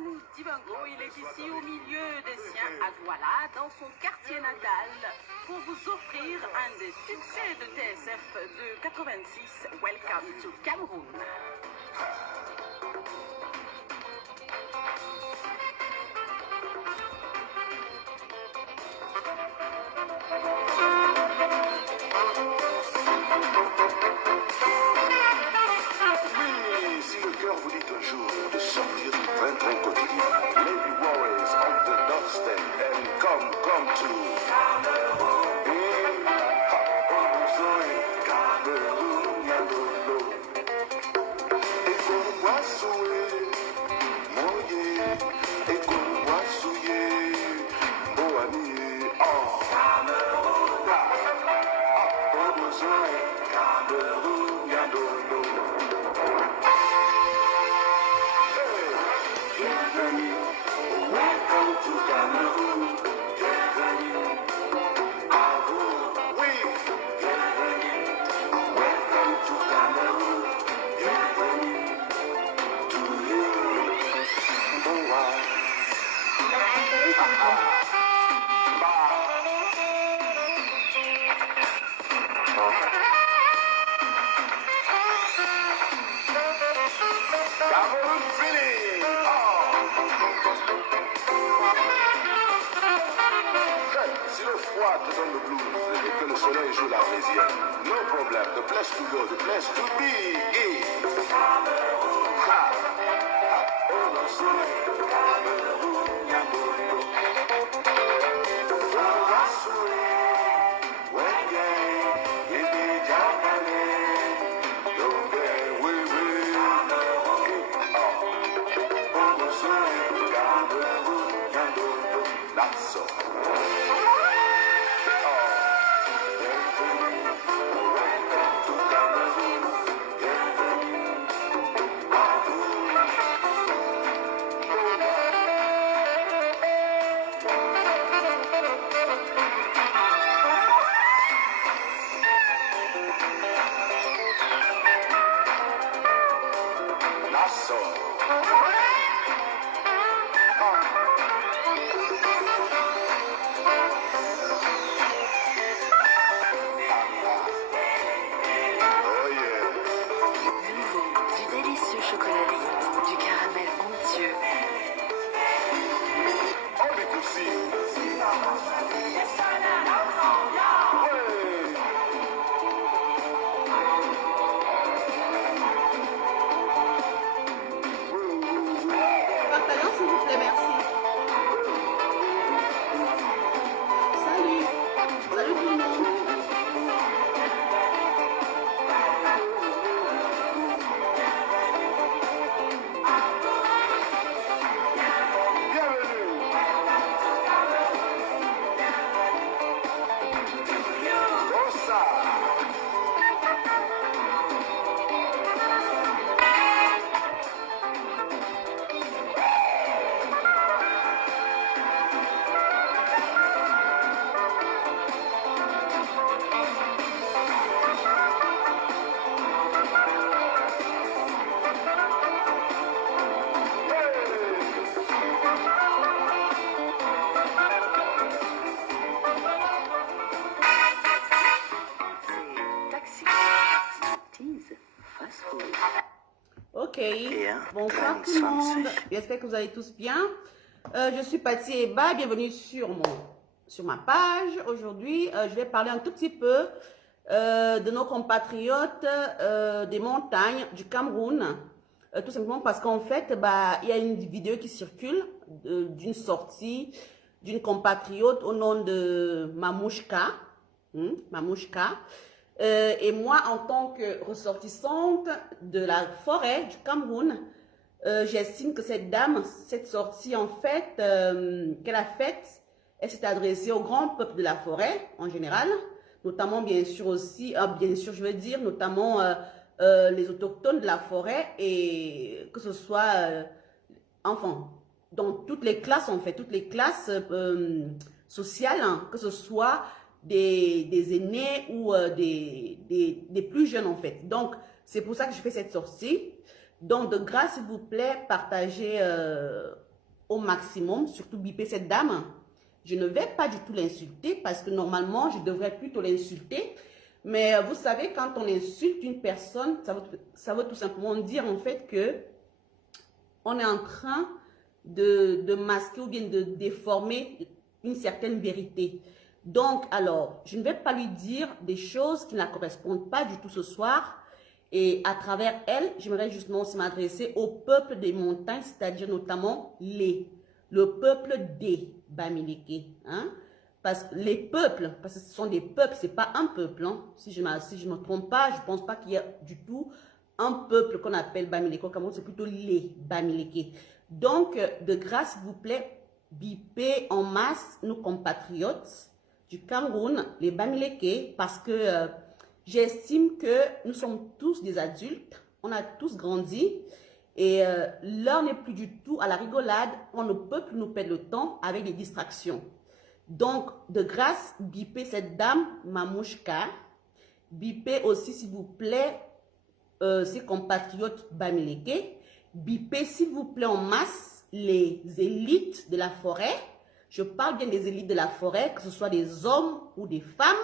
Manu Dibango, il est ici au milieu des siens à Douala, dans son quartier natal, pour vous offrir un des succès de TSF de 86, Welcome to Cameroun. Vous dit un jour de sortir du train-train quotidien. Lady Warriors on the doorstep and come to Cameroon. Cameroon, Yalolo. Et qu'on voit soué, moye, et qu'on voit soué, moani, oh. Cameroun, Cameroun, Yalolo. Welcome to Cameroon. Bienvenue à vous. Oui. Bienvenue. Welcome to Cameroon. Bienvenue to you. Oh, wow. Cameroun feeling. Si le froid te donne le blues et que le soleil joue l'arlésienne, no problem, the place to go, the place to be is Cameroun. Oh, le soleil, Cameroun, Yamoyo. Oh, la soleil, wenge, yedi jambale, yonge, oui, Cameroun. Oh, le soleil, Cameroun, Yamoyo. That's all. Ok, bonsoir tout le monde, j'espère que vous allez tous bien. Je suis Patty Eba, bienvenue sur ma page. Aujourd'hui, je vais parler un tout petit peu de nos compatriotes des montagnes du Cameroun. Tout simplement parce qu'en fait, il y a une vidéo qui circule d'une sortie d'une compatriote au nom de Mamouchka. Mamouchka. Et moi, en tant que ressortissante de la forêt du Cameroun, j'estime que cette dame, cette sortie en fait, qu'elle a faite, elle s'est adressée au grand peuple de la forêt en général, notamment bien sûr aussi, bien sûr je veux dire, notamment les autochtones de la forêt, et que ce soit, enfin, dans toutes les classes en fait, toutes les classes sociales, hein, que ce soit des aînés ou des plus jeunes en fait. Donc, c'est pour ça que je fais cette sortie. Donc, de grâce, s'il vous plaît, partagez au maximum, surtout biper cette dame. Je ne vais pas du tout l'insulter parce que normalement, je devrais plutôt l'insulter. Mais vous savez, quand on insulte une personne, ça veut tout simplement dire en fait que on est en train de masquer ou bien de déformer une certaine vérité. Donc, alors, je ne vais pas lui dire des choses qui ne la correspondent pas du tout ce soir. Et à travers elle, j'aimerais justement aussi m'adresser au peuple des montagnes, c'est-à-dire notamment le peuple des Bamileke. Hein? Parce que les peuples, parce que ce sont des peuples, ce n'est pas un peuple. Hein? Si je ne me trompe pas, je ne pense pas qu'il y a du tout un peuple qu'on appelle Bamileke au Cameroun, c'est plutôt les Bamileke. Donc, de grâce, s'il vous plaît, bipez en masse nos compatriotes du Cameroun, les Bamileke, parce que j'estime que nous sommes tous des adultes, on a tous grandi et l'heure n'est plus du tout à la rigolade, on ne peut plus nous perdre le temps avec des distractions. Donc, de grâce, bipez cette dame, Mamouchka, bipez aussi, s'il vous plaît, ses compatriotes Bamileke, bipez, s'il vous plaît, en masse, les élites de la forêt. Je parle bien des élites de la forêt, que ce soit des hommes ou des femmes,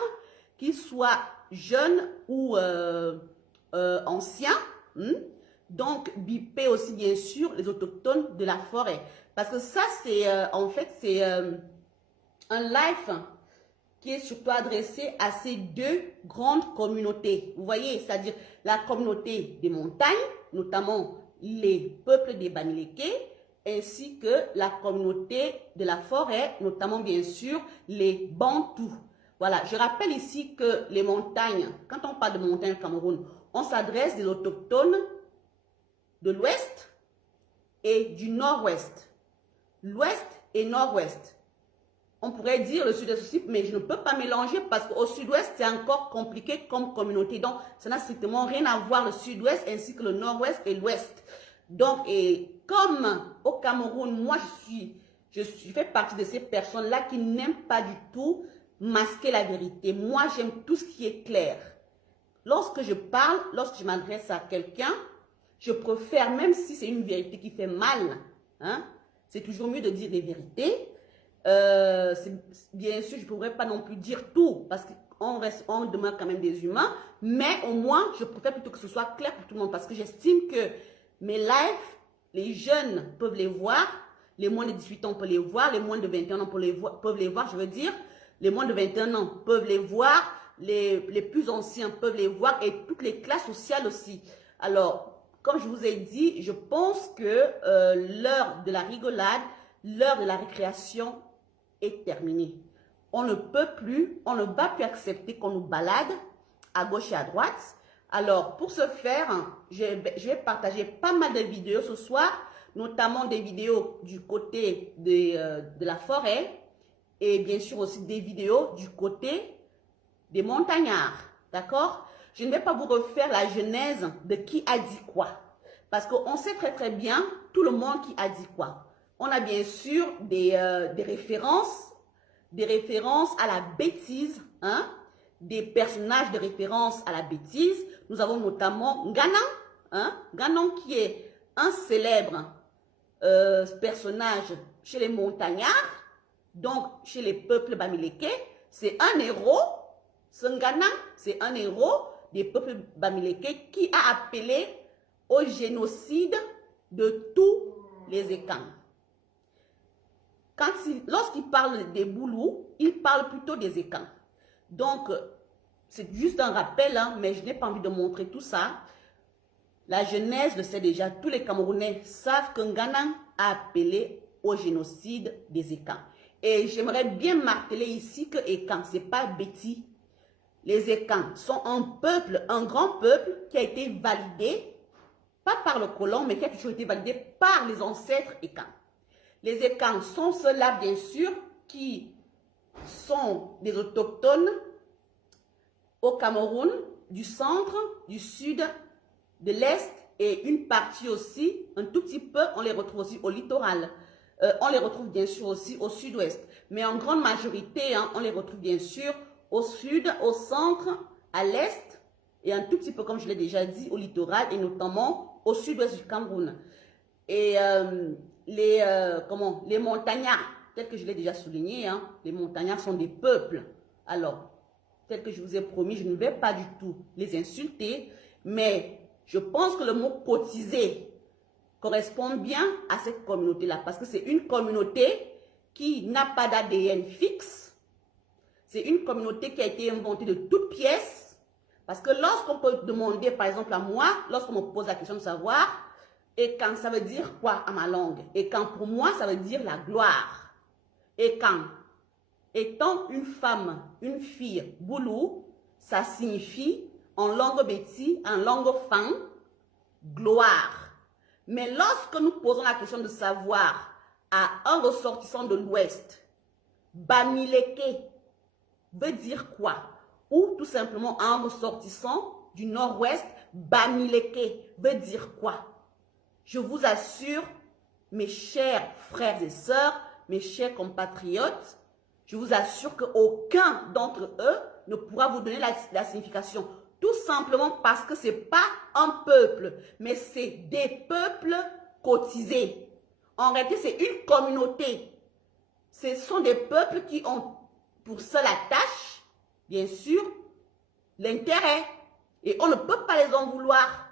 qu'ils soient jeunes ou anciens. Donc, bipez aussi, bien sûr, les autochtones de la forêt. Parce que ça, c'est en fait, c'est un live qui est surtout adressé à ces deux grandes communautés. Vous voyez, c'est-à-dire la communauté des montagnes, notamment les peuples des Bamileke, ainsi que la communauté de la forêt, notamment bien sûr les Bantous. Voilà, je rappelle ici que les montagnes, quand on parle de montagnes au Cameroun, on s'adresse des autochtones de l'ouest et du nord-ouest. L'ouest et nord-ouest. On pourrait dire le sud-est aussi, mais je ne peux pas mélanger parce qu'au sud-ouest, c'est encore compliqué comme communauté. Donc, ça n'a strictement rien à voir le sud-ouest ainsi que le nord-ouest et l'ouest. Donc, et comme au Cameroun, moi, je fais partie de ces personnes-là qui n'aiment pas du tout masquer la vérité. Moi, j'aime tout ce qui est clair. Lorsque je parle, lorsque je m'adresse à quelqu'un, je préfère, même si c'est une vérité qui fait mal, hein, c'est toujours mieux de dire des vérités. Bien sûr, je ne pourrais pas non plus dire tout parce qu'on demeure quand même des humains, mais au moins, je préfère plutôt que ce soit clair pour tout le monde parce que j'estime que mes lives, les jeunes peuvent les voir, les moins de 18 ans peuvent les voir, les moins de 21 ans peuvent les voir, je veux dire, les moins de 21 ans peuvent les voir, les plus anciens peuvent les voir et toutes les classes sociales aussi. Alors, comme je vous ai dit, je pense que l'heure de la rigolade, l'heure de la récréation est terminée. On ne peut plus, on ne va plus accepter qu'on nous balade à gauche et à droite. Alors, pour ce faire, je vais partager pas mal de vidéos ce soir, notamment des vidéos du côté de la forêt et bien sûr aussi des vidéos du côté des montagnards. D'accord? Je ne vais pas vous refaire la genèse de qui a dit quoi. Parce qu'on sait très très bien tout le monde qui a dit quoi. On a bien sûr des références à la bêtise, hein? Des personnages de référence à la bêtise. Nous avons notamment Nganan, hein? Nganan qui est un célèbre personnage chez les montagnards, donc chez les peuples Bamileke. C'est un héros, ce Nganan, c'est un héros des peuples Bamileke qui a appelé au génocide de tous les Ekans. Lorsqu'il parle des Boulous, il parle plutôt des Ekans. Donc, c'est juste un rappel, hein, mais je n'ai pas envie de montrer tout ça. La genèse le sait déjà. Tous les Camerounais savent que Nganan a appelé au génocide des Ekans. Et j'aimerais bien marteler ici que Ekans, ce n'est pas Betty. Les Ekans sont un peuple, un grand peuple qui a été validé, pas par le colon, mais qui a toujours été validé par les ancêtres Ekans. Les Ekans sont ceux-là, bien sûr, qui sont des autochtones au Cameroun, du centre, du sud, de l'est et une partie aussi, un tout petit peu, on les retrouve aussi au littoral. On les retrouve bien sûr aussi au sud-ouest. Mais en grande majorité, hein, on les retrouve bien sûr au sud, au centre, à l'est et un tout petit peu, comme je l'ai déjà dit, au littoral et notamment au sud-ouest du Cameroun. Et les montagnards, tel que je l'ai déjà souligné, hein, les montagnards sont des peuples. Alors, tel que je vous ai promis, je ne vais pas du tout les insulter, mais je pense que le mot cotiser correspond bien à cette communauté-là, parce que c'est une communauté qui n'a pas d'ADN fixe. C'est une communauté qui a été inventée de toutes pièces, parce que lorsqu'on peut demander, par exemple à moi, lorsqu'on me pose la question de savoir, et quand ça veut dire quoi à ma langue, et quand pour moi ça veut dire la gloire, et quand étant une femme, une fille, boulou, ça signifie en langue beti, en langue fan, gloire. Mais lorsque nous posons la question de savoir à un ressortissant de l'Ouest, Bamileke veut dire quoi? Ou tout simplement un ressortissant du Nord-Ouest, Bamileke veut dire quoi? Je vous assure, mes chers frères et sœurs, mes chers compatriotes, je vous assure qu'aucun d'entre eux ne pourra vous donner la signification. Tout simplement parce que ce n'est pas un peuple, mais c'est des peuples cotisés. En réalité, c'est une communauté. Ce sont des peuples qui ont pour seule tâche, bien sûr, l'intérêt. Et on ne peut pas les en vouloir.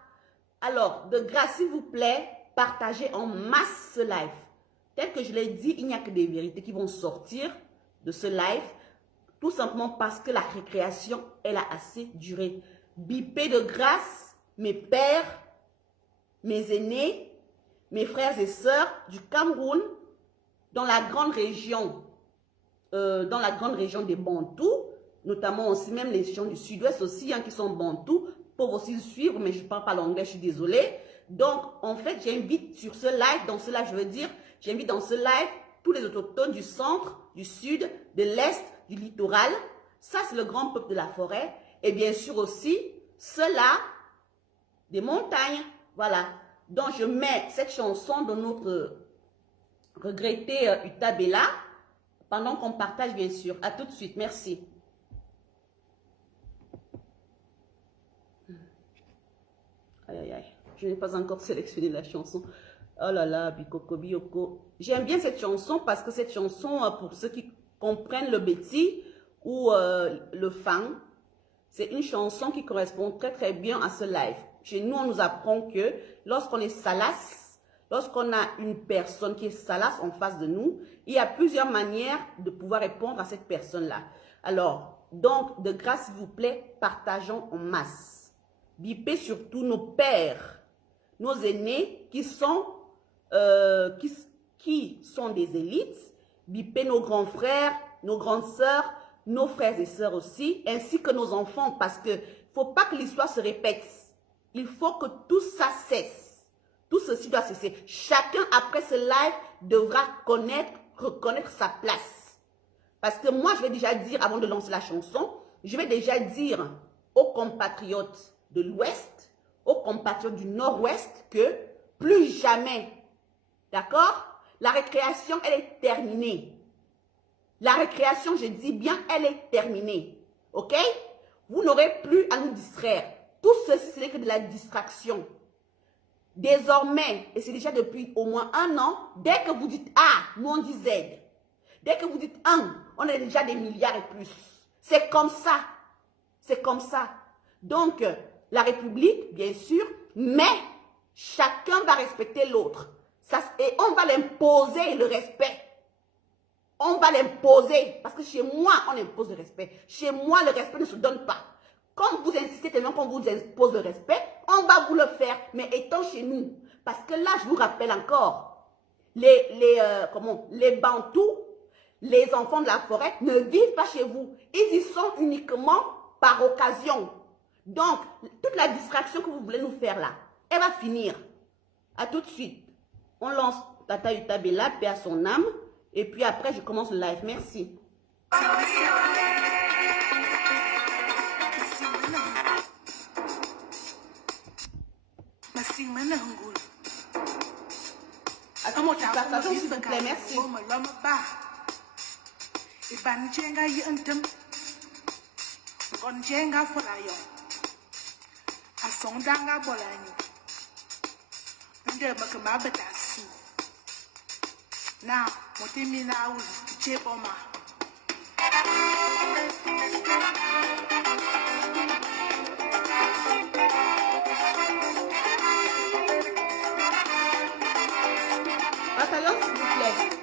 Alors, de grâce, s'il vous plaît, partagez en masse ce live. Tel que je l'ai dit, il n'y a que des vérités qui vont sortir de ce live, tout simplement parce que la récréation, elle a assez duré. Bipez de grâce mes pères, mes aînés, mes frères et sœurs du Cameroun, dans la grande région des Bantous, notamment aussi même les régions du sud-ouest aussi, hein, qui sont Bantous, peuvent aussi suivre, mais je ne parle pas l'anglais, je suis désolée. Donc, en fait, j'invite sur ce live, dans ce live, je veux dire, j'invite dans ce live tous les autochtones du centre, du sud, de l'est, du littoral. Ça, c'est le grand peuple de la forêt. Et bien sûr aussi, ceux-là, des montagnes. Voilà. Donc, je mets cette chanson de notre regretté Utabella pendant qu'on partage, bien sûr. À tout de suite. Merci. Aïe, aïe, aïe. Je n'ai pas encore sélectionné la chanson. Oh là là, Bikoko, Bioko. J'aime bien cette chanson parce que cette chanson, pour ceux qui comprennent le beti ou le fang, c'est une chanson qui correspond très très bien à ce live. Chez nous, on nous apprend que lorsqu'on est salas, lorsqu'on a une personne qui est salas en face de nous, il y a plusieurs manières de pouvoir répondre à cette personne-là. Alors, donc, de grâce, s'il vous plaît, partageons en masse. Bipez surtout nos pères, nos aînés qui sont des élites. Bipez nos grands frères, nos grandes sœurs, nos frères et sœurs aussi, ainsi que nos enfants, parce que faut pas que l'histoire se répète. Il faut que tout ça cesse. Tout ceci doit cesser. Chacun, après ce live, devra reconnaître sa place. Parce que moi, je vais déjà dire, avant de lancer la chanson, je vais déjà dire aux compatriotes de l'Ouest, aux compatriotes du Nord-Ouest, que plus jamais, d'accord, la récréation, elle est terminée. La récréation, je dis bien, elle est terminée. Ok? Vous n'aurez plus à nous distraire. Tout ceci, ce n'est que de la distraction. Désormais, et c'est déjà depuis au moins 1 an, dès que vous dites A, nous on dit Z. Dès que vous dites 1, on a déjà des milliards et plus. C'est comme ça. C'est comme ça. Donc, la République, bien sûr, mais chacun va respecter l'autre. Et on va l'imposer, le respect. On va l'imposer. Parce que chez moi, on impose le respect. Chez moi, le respect ne se donne pas. Comme vous insistez tellement qu'on vous impose le respect, on va vous le faire, mais étant chez nous. Parce que là, je vous rappelle encore, les Bantous, les enfants de la forêt ne vivent pas chez vous. Ils y sont uniquement par occasion. Donc, toute la distraction que vous voulez nous faire là, elle va finir. À tout de suite. On lance Tata Utabella, paix à son âme. Et puis après, je commence le live. Merci. Attends, tu partages s'il te plaît, merci. na motimi na ulu cheboma. Bataillon, s'il vous plaît.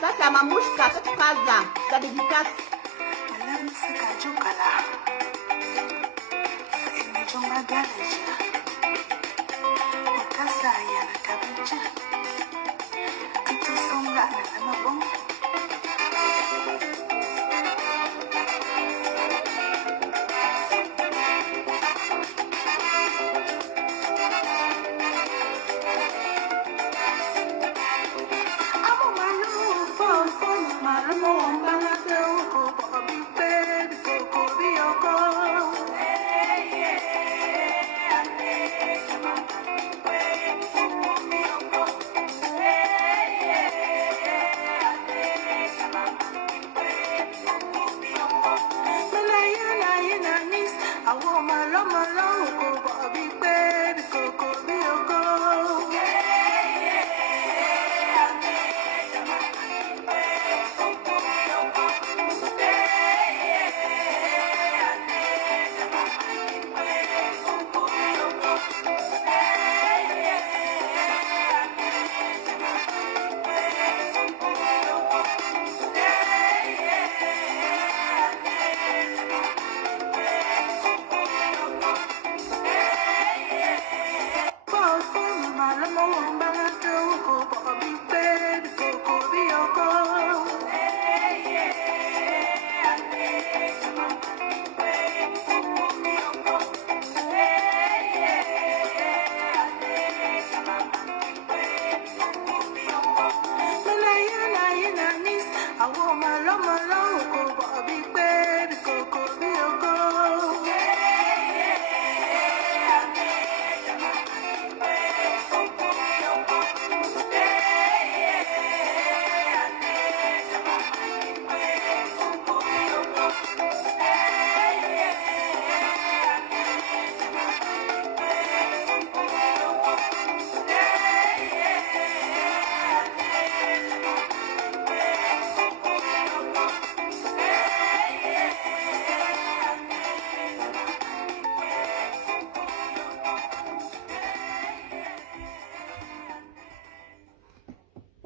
Ça c'est à ma mouchka, cette phrase là, la dédicace.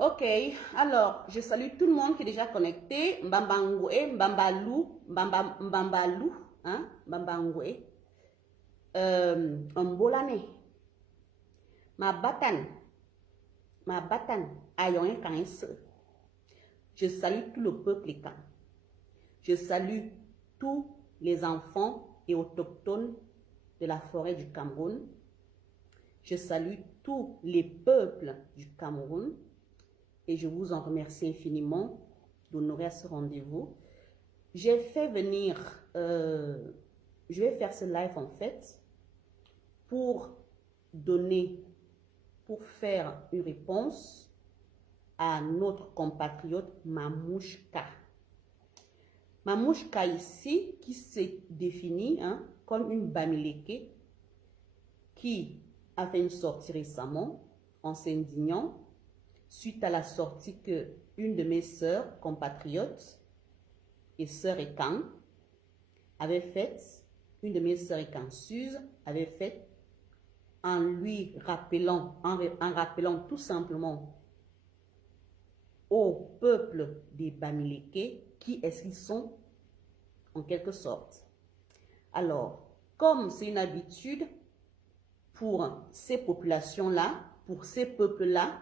Ok, alors, je salue tout le monde qui est déjà connecté. Mbambangwe, Mbambalou, Mbambalou, hein, Mbambangwe. Mbolane. Ma batane, ayon kanse. Je salue tout le peuple écan. Je salue tous les enfants et autochtones de la forêt du Cameroun. Je salue tous les peuples du Cameroun et je vous en remercie infiniment d'honorer à ce rendez-vous. J'ai fait venir, je vais faire ce live en fait pour faire une réponse à notre compatriote Mamouchka. Mamouchka ici, qui s'est définie comme une Bamileke, qui a fait une sortie récemment en s'indignant suite à la sortie que une de mes sœurs compatriotes et sœur Ekan avait faite, une de mes sœurs Ekan Suze avait faite en lui rappelant, en rappelant tout simplement au peuple des Bamileke qui est-ce qu'ils sont en quelque sorte. Alors, comme c'est une habitude pour ces populations-là, pour ces peuples-là,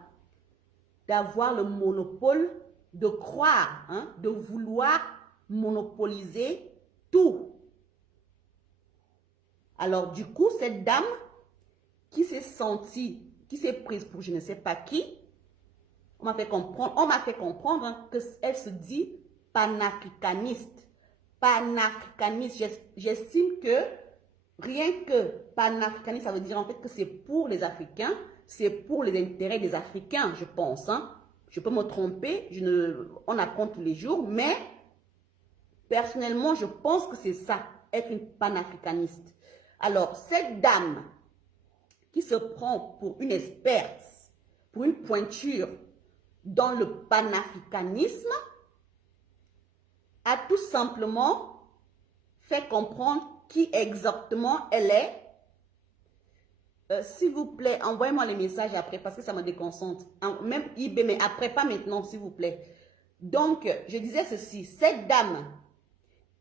d'avoir le monopole, de croire, de vouloir monopoliser tout. Alors, du coup, cette dame qui s'est sentie, qui s'est prise pour je ne sais pas qui, on m'a fait comprendre qu'elle se dit panafricaniste. Panafricaniste, j'estime que rien que panafricaniste, ça veut dire en fait que c'est pour les Africains, c'est pour les intérêts des Africains, je pense. Je peux me tromper, on apprend tous les jours, mais personnellement, je pense que c'est ça, être une panafricaniste. Alors, cette dame qui se prend pour une experte, pour une pointure dans le panafricanisme, a tout simplement fait comprendre qui exactement elle est. S'il vous plaît, envoyez-moi les messages après parce que ça me déconcentre. Même IB, mais après, pas maintenant, s'il vous plaît. Donc, je disais ceci, cette dame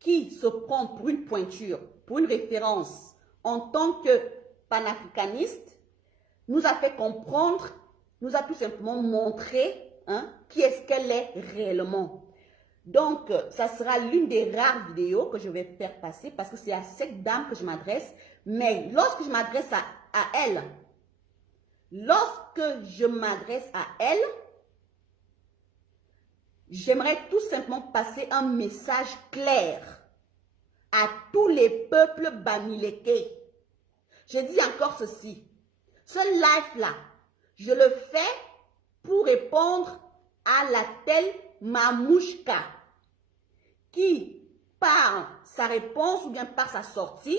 qui se prend pour une pointure, pour une référence en tant que panafricaniste, nous a fait comprendre, nous a tout simplement montré qui est-ce qu'elle est réellement. Donc, ça sera l'une des rares vidéos que je vais faire passer parce que c'est à cette dame que je m'adresse. Mais lorsque je m'adresse à elle, j'aimerais tout simplement passer un message clair à tous les peuples bamileke. Je dis encore ceci. Ce live-là, je le fais pour répondre à la telle Mamouchka qui, par sa réponse ou bien par sa sortie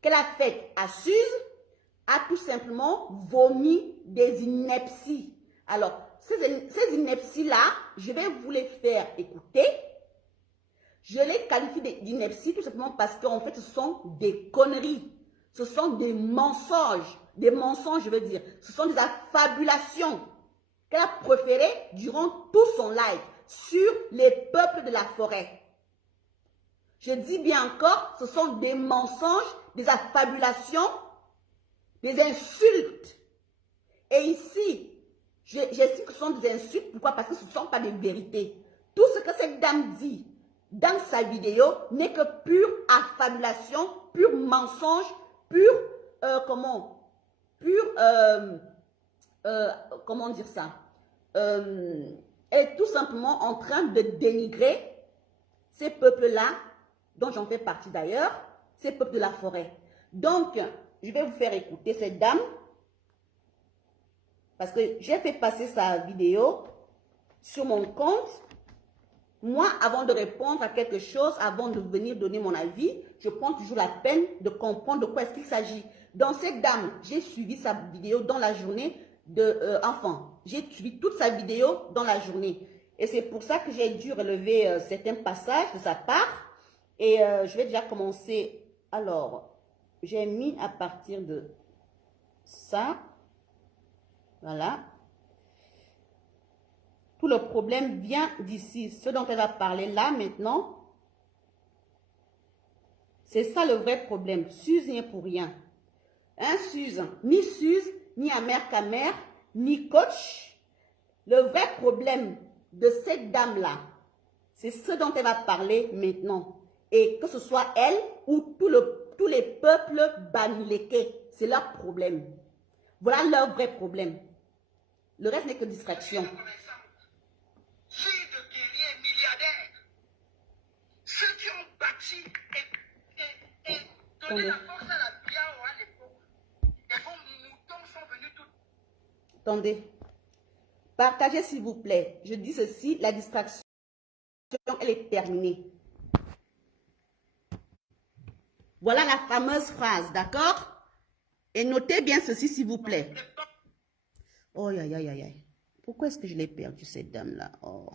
qu'elle a faite à Suze, a tout simplement vomi des inepties. Alors, ces inepties-là, je vais vous les faire écouter. Je les qualifie d'inepties tout simplement parce qu'en fait, ce sont des conneries. Ce sont des mensonges. Des mensonges, je veux dire. Ce sont des affabulations qu'elle a proférées durant tout son live sur les peuples de la forêt. Je dis bien encore, ce sont des mensonges, des affabulations, des insultes. Et ici, j'estime que ce sont des insultes. Pourquoi? Parce que ce ne sont pas des vérités. Tout ce que cette dame dit dans sa vidéo n'est que pure affabulation, pur mensonge, pur, comment dire ça? Est tout simplement en train de dénigrer ces peuples-là, dont j'en fais partie d'ailleurs, ces peuples de la forêt. Donc, je vais vous faire écouter cette dame, parce que j'ai fait passer sa vidéo sur mon compte. Moi, avant de répondre à quelque chose, avant de venir donner mon avis, je prends toujours la peine de comprendre de quoi est-ce qu'il s'agit. Dans cette dame, j'ai suivi sa vidéo dans la journée j'ai suivi toute sa vidéo dans la journée. Et c'est pour ça que j'ai dû relever certains passages de sa part. Et je vais déjà commencer. Alors, j'ai mis à partir de ça. Voilà. Tout le problème vient d'ici. Ce dont elle va parler là maintenant, c'est ça le vrai problème. Suze n'y est pour rien. Hein, Suze? Ni Suze, ni Amère Camère, ni coach. Le vrai problème de cette dame-là, c'est ce dont elle va parler maintenant. Et que ce soit elle ou tous les peuples bamileke, c'est leur problème. Voilà leur vrai problème. Le reste n'est que distraction. C'est de guerriers milliardaires. Ceux qui ont bâti et donné la force à la bière à l'époque. Et vos moutons sont venus tout. Attendez. Partagez s'il vous plaît. Je dis ceci, la distraction, elle est terminée. Voilà la fameuse phrase, d'accord? Et notez bien ceci s'il vous plaît. Oh, aïe, aïe, aïe, aïe. Pourquoi est-ce que je l'ai perdu, cette dame-là? Oh,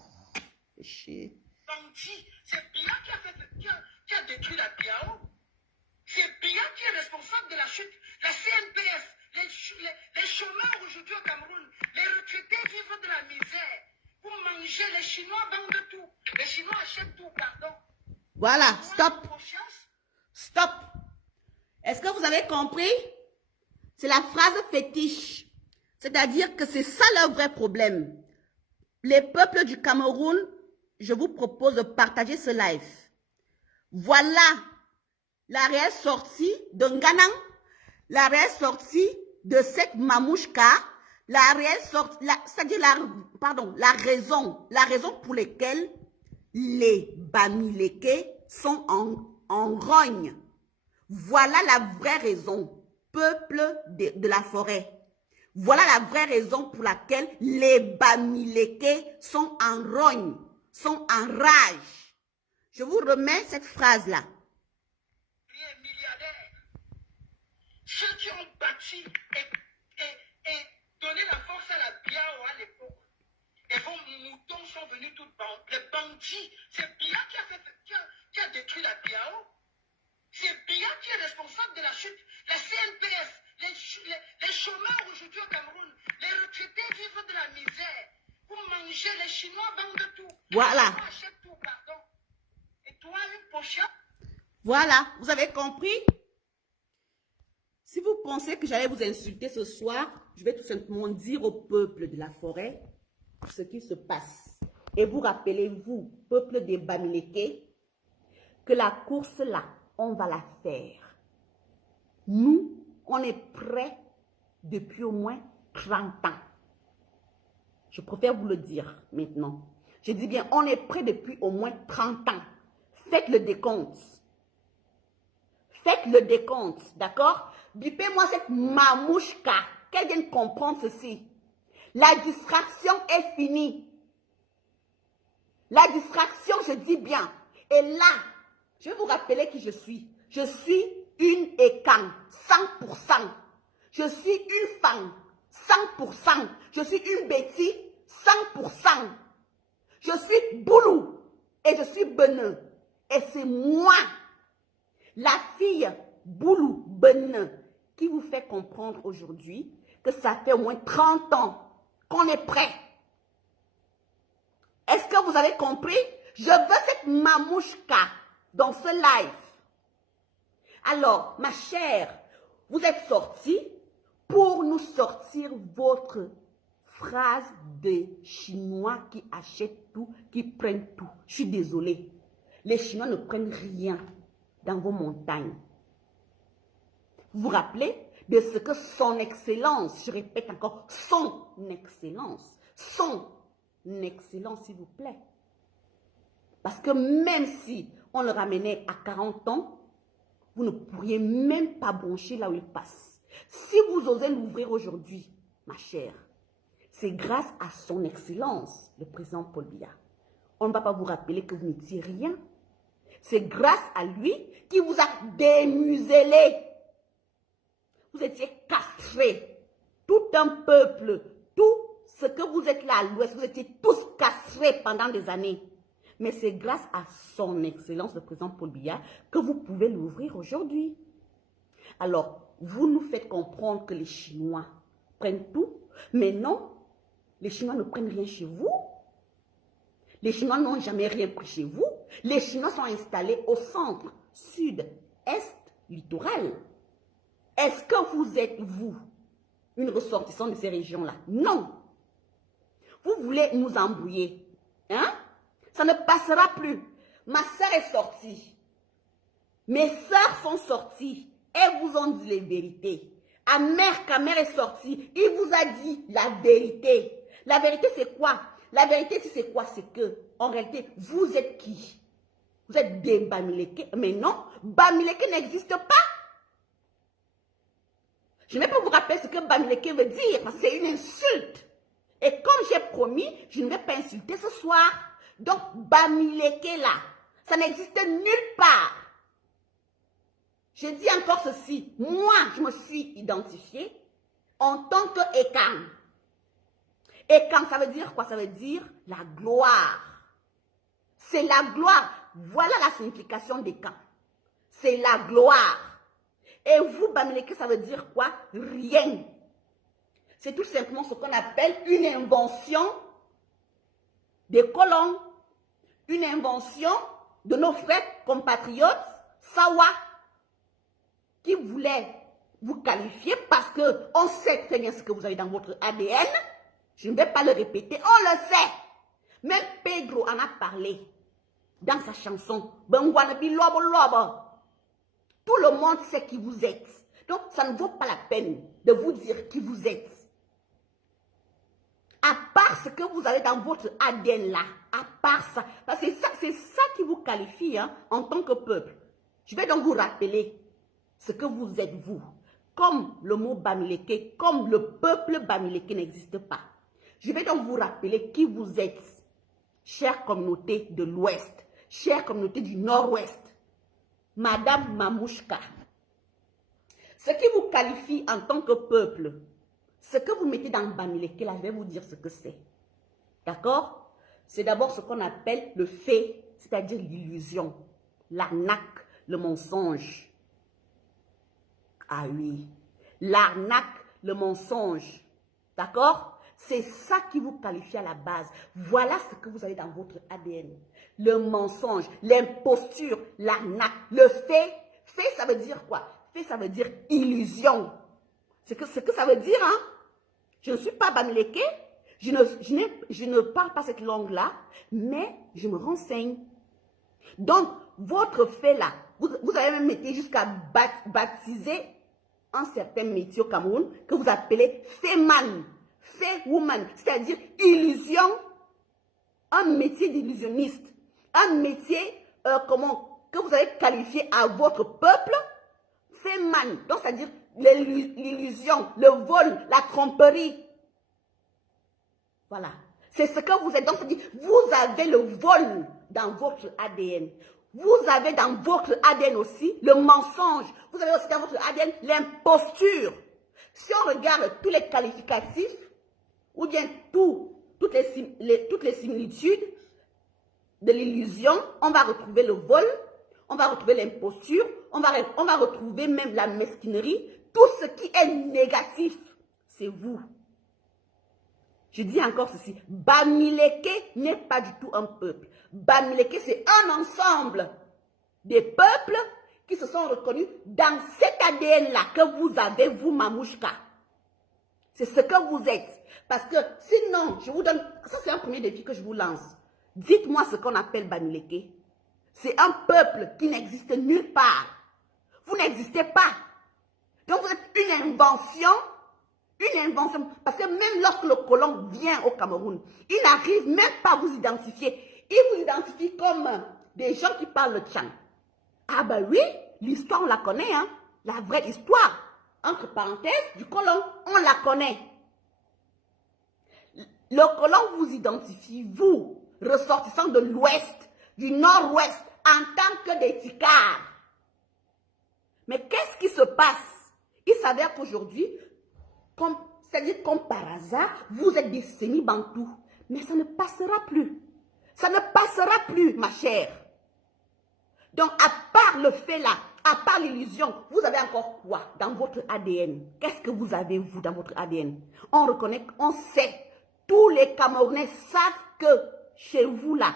péché. C'est Biya qui a détruit la Biao. C'est Biya qui est responsable de la chute. La CNPS, les chômeurs aujourd'hui au Cameroun, les retraités vivent de la misère. Vous mangez, les Chinois vendent tout. Les Chinois achètent tout, pardon. Voilà, stop. Stop. Est-ce que vous avez compris? C'est la phrase fétiche. C'est-à-dire que c'est ça leur vrai problème. Les peuples du Cameroun, je vous propose de partager ce live. Voilà la réelle sortie de Nganang, la réelle sortie de cette Mamouchka, la réelle sortie, c'est-à-dire la raison pour laquelle les Bamileke sont en rogne. Voilà la vraie raison, peuple de la forêt. Voilà la vraie raison pour laquelle les Bamileke sont en rogne, sont en rage. Je vous remets cette phrase-là. Les milliardaires, ceux qui ont bâti et donné la force à la Biao à l'époque, et vos moutons sont venus tout les bandits. C'est Biya qui a détruit la Biao. C'est Biya qui est responsable de la chute. La CNPS, les chômeurs aujourd'hui au Cameroun, les retraités vivent de la misère. Vous mangez, les Chinois vendent tout. Voilà. Les Chinois achètent tout, pardon. Et toi, une pochette. Voilà, vous avez compris? Si vous pensez que j'allais vous insulter ce soir, je vais tout simplement dire au peuple de la forêt ce qui se passe. Et vous rappelez-vous, peuple des Bamileke, que la course là, on va la faire. Nous, on est prêts depuis au moins 30 ans. Je préfère vous le dire maintenant. Je dis bien, on est prêts depuis au moins 30 ans. Faites le décompte. Faites le décompte, d'accord? Bipez-moi cette mamouchka, qu'elle vienne comprendre ceci. La distraction est finie. La distraction, je dis bien. Et là, je vais vous rappeler qui je suis. Je suis une Ekan, 100%. Je suis une femme, 100%. Je suis une Betty, 100%. Je suis Boulou et je suis Beneux. Et c'est moi, la fille Boulou Beneux, qui vous fait comprendre aujourd'hui que ça fait au moins 30 ans qu'on est prêt. Est-ce que vous avez compris? Je veux cette mamouchka dans ce live. Alors, ma chère, vous êtes sortie pour nous sortir votre phrase de Chinois qui achètent tout, qui prennent tout. Je suis désolée. Les Chinois ne prennent rien dans vos montagnes. Vous vous rappelez de ce que son excellence, je répète encore, son excellence, s'il vous plaît. Parce que même si on le ramenait à 40 ans, vous ne pourriez même pas broncher là où il passe. Si vous osez l'ouvrir aujourd'hui, ma chère, c'est grâce à son excellence, le président Paul Biya. On ne va pas vous rappeler que vous n'étiez rien. C'est grâce à lui qui vous a démuselé. Vous étiez castrés. Tout un peuple, tout ce que vous êtes là à l'ouest, vous étiez tous castrés pendant des années. Mais c'est grâce à son excellence, le président Paul Biya, que vous pouvez l'ouvrir aujourd'hui. Alors, vous nous faites comprendre que les Chinois prennent tout, mais non, les Chinois ne prennent rien chez vous. Les Chinois n'ont jamais rien pris chez vous. Les Chinois sont installés au centre, sud, est, littoral. Est-ce que vous êtes, vous, une ressortissante de ces régions-là? Non. Vous voulez nous embrouiller. Hein? Ça ne passera plus. Ma soeur est sortie. Mes soeurs sont sorties. Elles vous ont dit les vérités. Kamer est sortie. Il vous a dit la vérité. La vérité, c'est quoi? La vérité, c'est quoi? C'est que, en réalité, vous êtes qui? Vous êtes des Bamileke. Mais non, Bamileke n'existe pas. Je ne vais pas vous rappeler ce que Bamileke veut dire, parce que c'est une insulte. Et comme j'ai promis, je ne vais pas insulter ce soir. Donc, Bamileke là, ça n'existe nulle part. Je dis encore ceci. Moi, je me suis identifiée en tant que Ekam. Ekam, ça veut dire quoi? Ça veut dire la gloire. C'est la gloire. Voilà la signification d'Ekam. C'est la gloire. Et vous, Bamileke, ça veut dire quoi? Rien. C'est tout simplement ce qu'on appelle une invention des colons. Une invention de nos frères compatriotes, Sawa, qui voulaient vous qualifier parce qu'on sait très bien ce que vous avez dans votre ADN. Je ne vais pas le répéter, on le sait. Même Pedro en a parlé dans sa chanson. Tout le monde sait qui vous êtes. Donc, ça ne vaut pas la peine de vous dire qui vous êtes. À part ce que vous avez dans votre ADN là, à part ça, c'est ça qui vous qualifie hein, en tant que peuple. Je vais donc vous rappeler ce que vous êtes vous. Comme le mot Bamileke, comme le peuple Bamileke n'existe pas. Je vais donc vous rappeler qui vous êtes, chère communauté de l'Ouest, chère communauté du Nord-Ouest, Madame Mamouchka. Ce qui vous qualifie en tant que peuple, ce que vous mettez dans Bamileke, là, je vais vous dire ce que c'est. D'accord? C'est d'abord ce qu'on appelle le fait, c'est-à-dire l'illusion, l'arnaque, le mensonge. Ah oui, l'arnaque, le mensonge. D'accord? C'est ça qui vous qualifie à la base. Voilà ce que vous avez dans votre ADN. Le mensonge, l'imposture, l'arnaque, le fait. Fait, ça veut dire quoi? Fait, ça veut dire illusion. C'est ce que ça veut dire, hein? Je ne suis pas Bamileke, je ne parle pas cette langue-là, mais je me renseigne. Donc, votre fait là, vous avez même été jusqu'à baptiser un certain métier au Cameroun que vous appelez Féman, Fé-woman, c'est-à-dire illusion, un métier d'illusionniste, un métier que vous avez qualifié à votre peuple, Féman, donc c'est-à-dire l'illusion, le vol, la tromperie. Voilà. C'est ce que vous êtes. Donc, c'est-à-dire, vous avez le vol dans votre ADN. Vous avez dans votre ADN aussi le mensonge. Vous avez aussi dans votre ADN l'imposture. Si on regarde tous les qualificatifs, ou bien toutes les similitudes de l'illusion, on va retrouver le vol, on va retrouver l'imposture, on va retrouver même la mesquinerie. Tout ce qui est négatif, c'est vous. Je dis encore ceci, Bamileke n'est pas du tout un peuple. Bamileke, c'est un ensemble des peuples qui se sont reconnus dans cet ADN-là que vous avez, vous, Mamouchka. C'est ce que vous êtes. Parce que sinon, je vous donne, ça c'est un premier défi que je vous lance. Dites-moi ce qu'on appelle Bamileke. C'est un peuple qui n'existe nulle part. Vous n'existez pas. Donc vous êtes une invention, parce que même lorsque le colon vient au Cameroun, il n'arrive même pas à vous identifier. Il vous identifie comme des gens qui parlent le tchang. Ah ben oui, l'histoire on la connaît, hein, la vraie histoire, entre parenthèses, du colon, on la connaît. Le colon vous identifie, vous, ressortissant de l'Ouest, du Nord-Ouest, en tant que des ticards. Mais qu'est-ce qui se passe? Il s'avère qu'aujourd'hui, c'est-à-dire comme par hasard, vous êtes des semi-bantous. Mais ça ne passera plus. Ça ne passera plus, ma chère. Donc, à part le fait là, à part l'illusion, vous avez encore quoi dans votre ADN? Qu'est-ce que vous avez, vous, dans votre ADN? On reconnaît, on sait. Tous les Camerounais savent que chez vous là,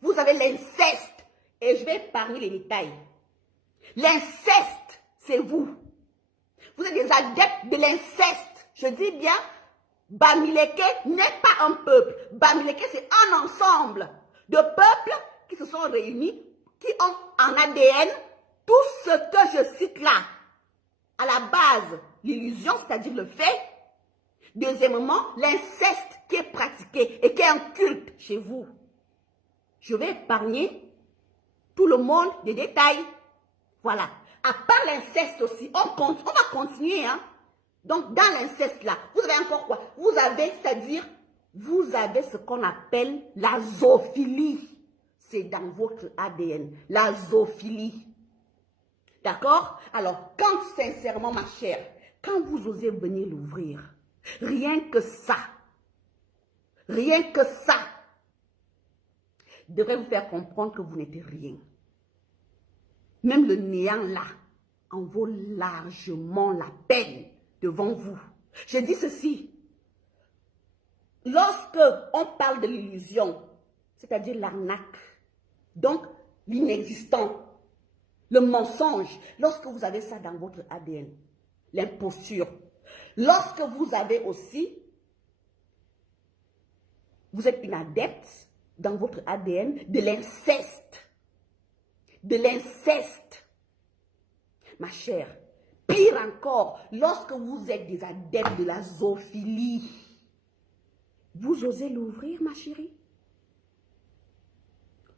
vous avez l'inceste. Et je vais épargner les détails. L'inceste, c'est vous. Vous êtes des adeptes de l'inceste. Je dis bien, Bamileke n'est pas un peuple. Bamileke, c'est un ensemble de peuples qui se sont réunis, qui ont en ADN tout ce que je cite là. À la base, l'illusion, c'est-à-dire le fait. Deuxièmement, l'inceste qui est pratiqué et qui est un culte chez vous. Je vais épargner tout le monde des détails. Voilà. À part l'inceste aussi, on va continuer. Hein? Donc, dans l'inceste là, vous avez encore quoi? Vous avez, c'est-à-dire, vous avez ce qu'on appelle la zoophilie. C'est dans votre ADN, la zoophilie. D'accord? Alors, quand sincèrement, ma chère, quand vous osez venir l'ouvrir, rien que ça, devrait vous faire comprendre que vous n'êtes rien. Même le néant là en vaut largement la peine devant vous. Je dis ceci. Lorsque on parle de l'illusion, c'est-à-dire l'arnaque, donc l'inexistant, le mensonge, lorsque vous avez ça dans votre ADN, l'imposture, lorsque vous avez aussi, vous êtes une adepte dans votre ADN de l'inceste. De l'inceste. Ma chère, pire encore, lorsque vous êtes des adeptes de la zoophilie, vous osez l'ouvrir, ma chérie?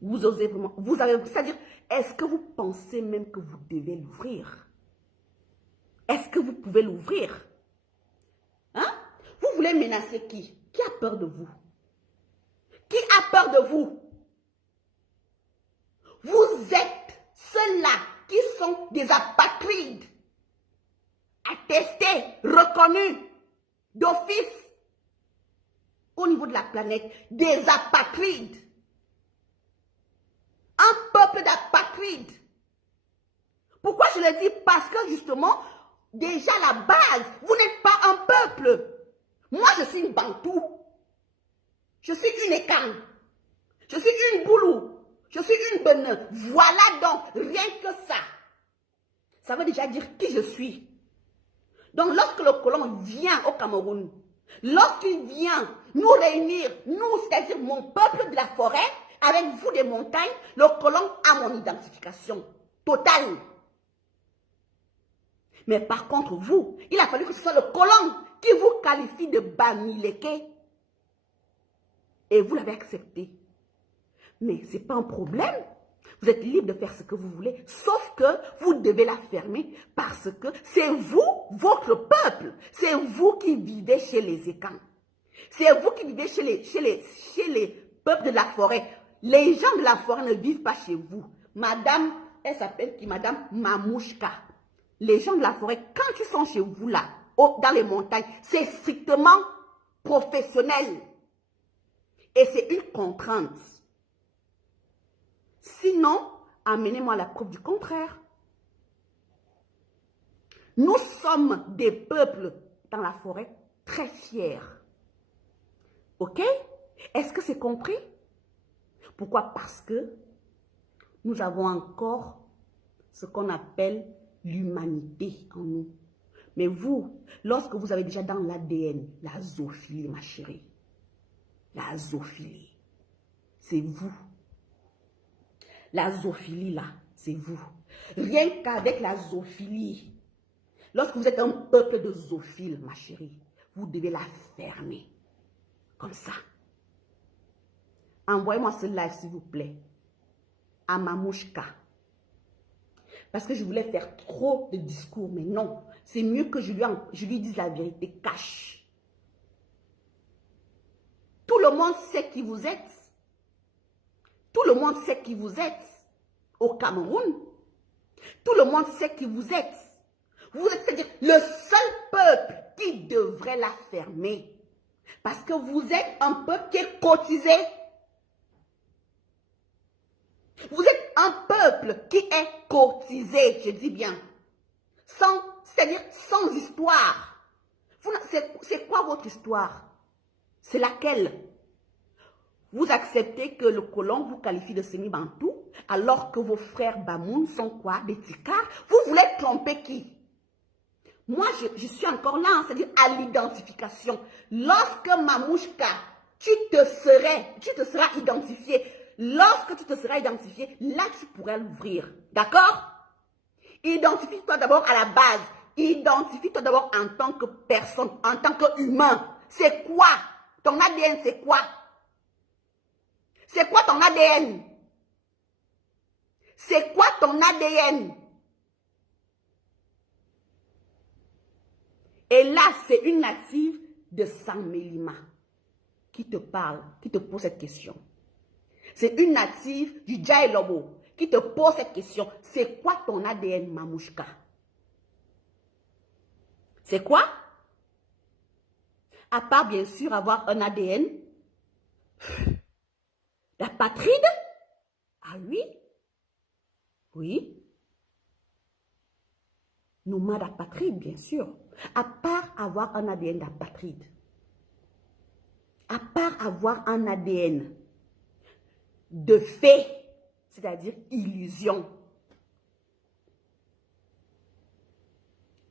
Vous osez vraiment, vous avez, c'est-à-dire, est-ce que vous pensez même que vous devez l'ouvrir? Est-ce que vous pouvez l'ouvrir? Hein? Vous voulez menacer qui? Qui a peur de vous? Qui a peur de vous? Vous êtes ceux-là qui sont des apatrides, attestés, reconnus, d'office, au niveau de la planète, des apatrides. Un peuple d'apatrides. Pourquoi je le dis? Parce que justement, déjà à la base, vous n'êtes pas un peuple. Moi, je suis une Bantou. Je suis une Ekan. Je suis une Boulou. Je suis une Benin. Voilà donc, rien que ça. Ça veut déjà dire qui je suis. Donc, lorsque le colon vient au Cameroun, lorsqu'il vient nous réunir, nous, c'est-à-dire mon peuple de la forêt, avec vous des montagnes, le colon a mon identification totale. Mais par contre, vous, il a fallu que ce soit le colon qui vous qualifie de Bamileke. Et vous l'avez accepté. Mais ce n'est pas un problème. Vous êtes libre de faire ce que vous voulez, sauf que vous devez la fermer parce que c'est vous, votre peuple. C'est vous qui vivez chez les Ekans. C'est vous qui vivez chez les peuples de la forêt. Les gens de la forêt ne vivent pas chez vous. Madame, elle s'appelle qui? Madame Mamouchka. Les gens de la forêt, quand ils sont chez vous là, dans les montagnes, c'est strictement professionnel. Et c'est une contrainte. Sinon, amenez-moi la preuve du contraire. Nous sommes des peuples dans la forêt très fiers. Ok? Est-ce que c'est compris? Pourquoi? Parce que nous avons encore ce qu'on appelle l'humanité en nous. Mais vous, lorsque vous avez déjà dans l'ADN la zoophilie, ma chérie, la zoophilie, c'est vous. La zoophilie, là, c'est vous. Rien qu'avec la zoophilie, lorsque vous êtes un peuple de zoophiles, ma chérie, vous devez la fermer. Comme ça. Envoyez-moi ce live, s'il vous plaît, à Mamouchka. Parce que je voulais faire trop de discours, mais non. C'est mieux que je lui dise la vérité cash. Tout le monde sait qui vous êtes. Tout le monde sait qui vous êtes au Cameroun. Tout le monde sait qui vous êtes. Vous êtes, c'est-à-dire, le seul peuple qui devrait la fermer. Parce que vous êtes un peuple qui est cotisé. Vous êtes un peuple qui est cotisé, je dis bien. C'est-à-dire sans histoire. C'est quoi votre histoire? C'est laquelle? vous acceptez que le colon vous qualifie de semi-bantou, alors que vos frères Bamoun sont quoi? Des ticards. Vous voulez tromper qui? Moi, je suis encore là, hein, c'est-à-dire à l'identification. Lorsque Mamouchka, tu te seras identifié. Lorsque tu te seras identifié, là, tu pourrais l'ouvrir. D'accord? Identifie-toi d'abord à la base. Identifie-toi d'abord en tant que personne, en tant qu'humain. C'est quoi? Ton ADN, c'est quoi? C'est quoi ton ADN? C'est quoi ton ADN? Et là, c'est une native de Saint-Mélima qui te parle, qui te pose cette question. C'est une native du Djaïlobo qui te pose cette question. C'est quoi ton ADN, Mamouchka? C'est quoi? À part, bien sûr, avoir un ADN d'apatride? Ah oui? Oui. Nomade apatride, bien sûr. À part avoir un ADN d'apatride. À part avoir un ADN de fait, c'est-à-dire illusion.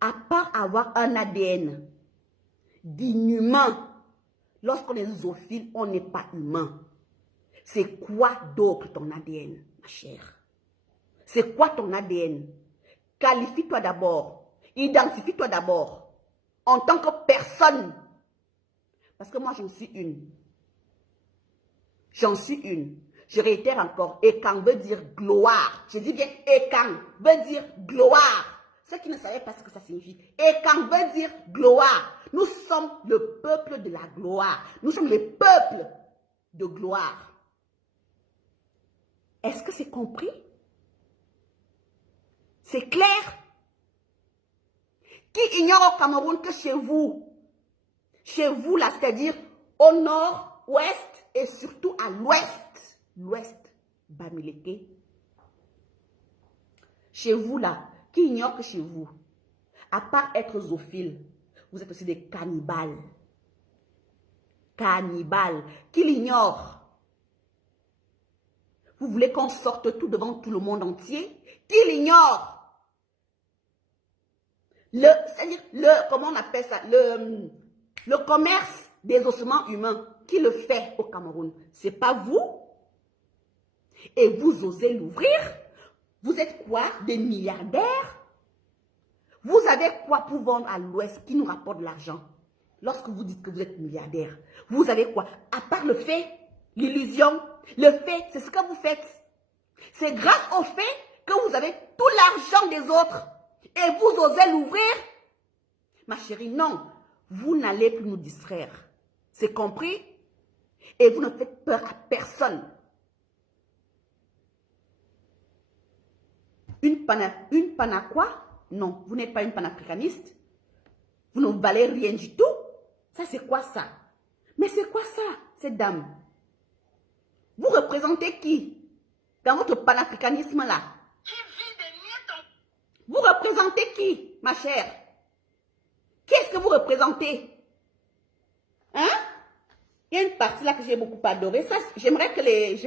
À part avoir un ADN d'inhumain. Lorsqu'on est zoophile, on n'est pas humain. C'est quoi d'autre ton ADN, ma chère? C'est quoi ton ADN? Qualifie-toi d'abord. Identifie-toi d'abord. En tant que personne. Parce que moi, j'en suis une. J'en suis une. Je réitère encore. Ekang veut dire gloire. Je dis bien Ekang veut dire gloire. Ceux qui ne savaient pas ce que ça signifie. Ekang veut dire gloire. Nous sommes le peuple de la gloire. Nous sommes les peuples de gloire. Est-ce que c'est compris? C'est clair? Qui ignore au Cameroun que chez vous là, c'est-à-dire au nord, ouest et surtout à l'ouest, Bamileke. Chez vous là, qui ignore que chez vous, à part être zoophile, vous êtes aussi des cannibales. Cannibales. Qui l'ignore? Vous voulez qu'on sorte tout devant tout le monde entier? Qui l'ignore? C'est-à-dire, comment on appelle ça? Le commerce des ossements humains. Qui le fait au Cameroun? C'est pas vous? Et vous osez l'ouvrir? Vous êtes quoi? Des milliardaires? Vous avez quoi pour vendre à l'Ouest qui nous rapporte de l'argent? Lorsque vous dites que vous êtes milliardaire, vous avez quoi? À part le fait, l'illusion, le fait, c'est ce que vous faites. C'est grâce au fait que vous avez tout l'argent des autres et vous osez l'ouvrir. Ma chérie, non, vous n'allez plus nous distraire. C'est compris? Et vous ne faites peur à personne. Une pana quoi? Non, vous n'êtes pas une panafricaniste. Vous ne valez rien du tout. Ça, c'est quoi ça? Mais c'est quoi ça, cette dame? Vous représentez qui? Dans votre panafricanisme-là? Qui vit des miettes. Vous représentez qui, ma chère? Qu'est-ce que vous représentez? Hein? Il y a une partie là que j'ai beaucoup adorée. Ça, j'aimerais que les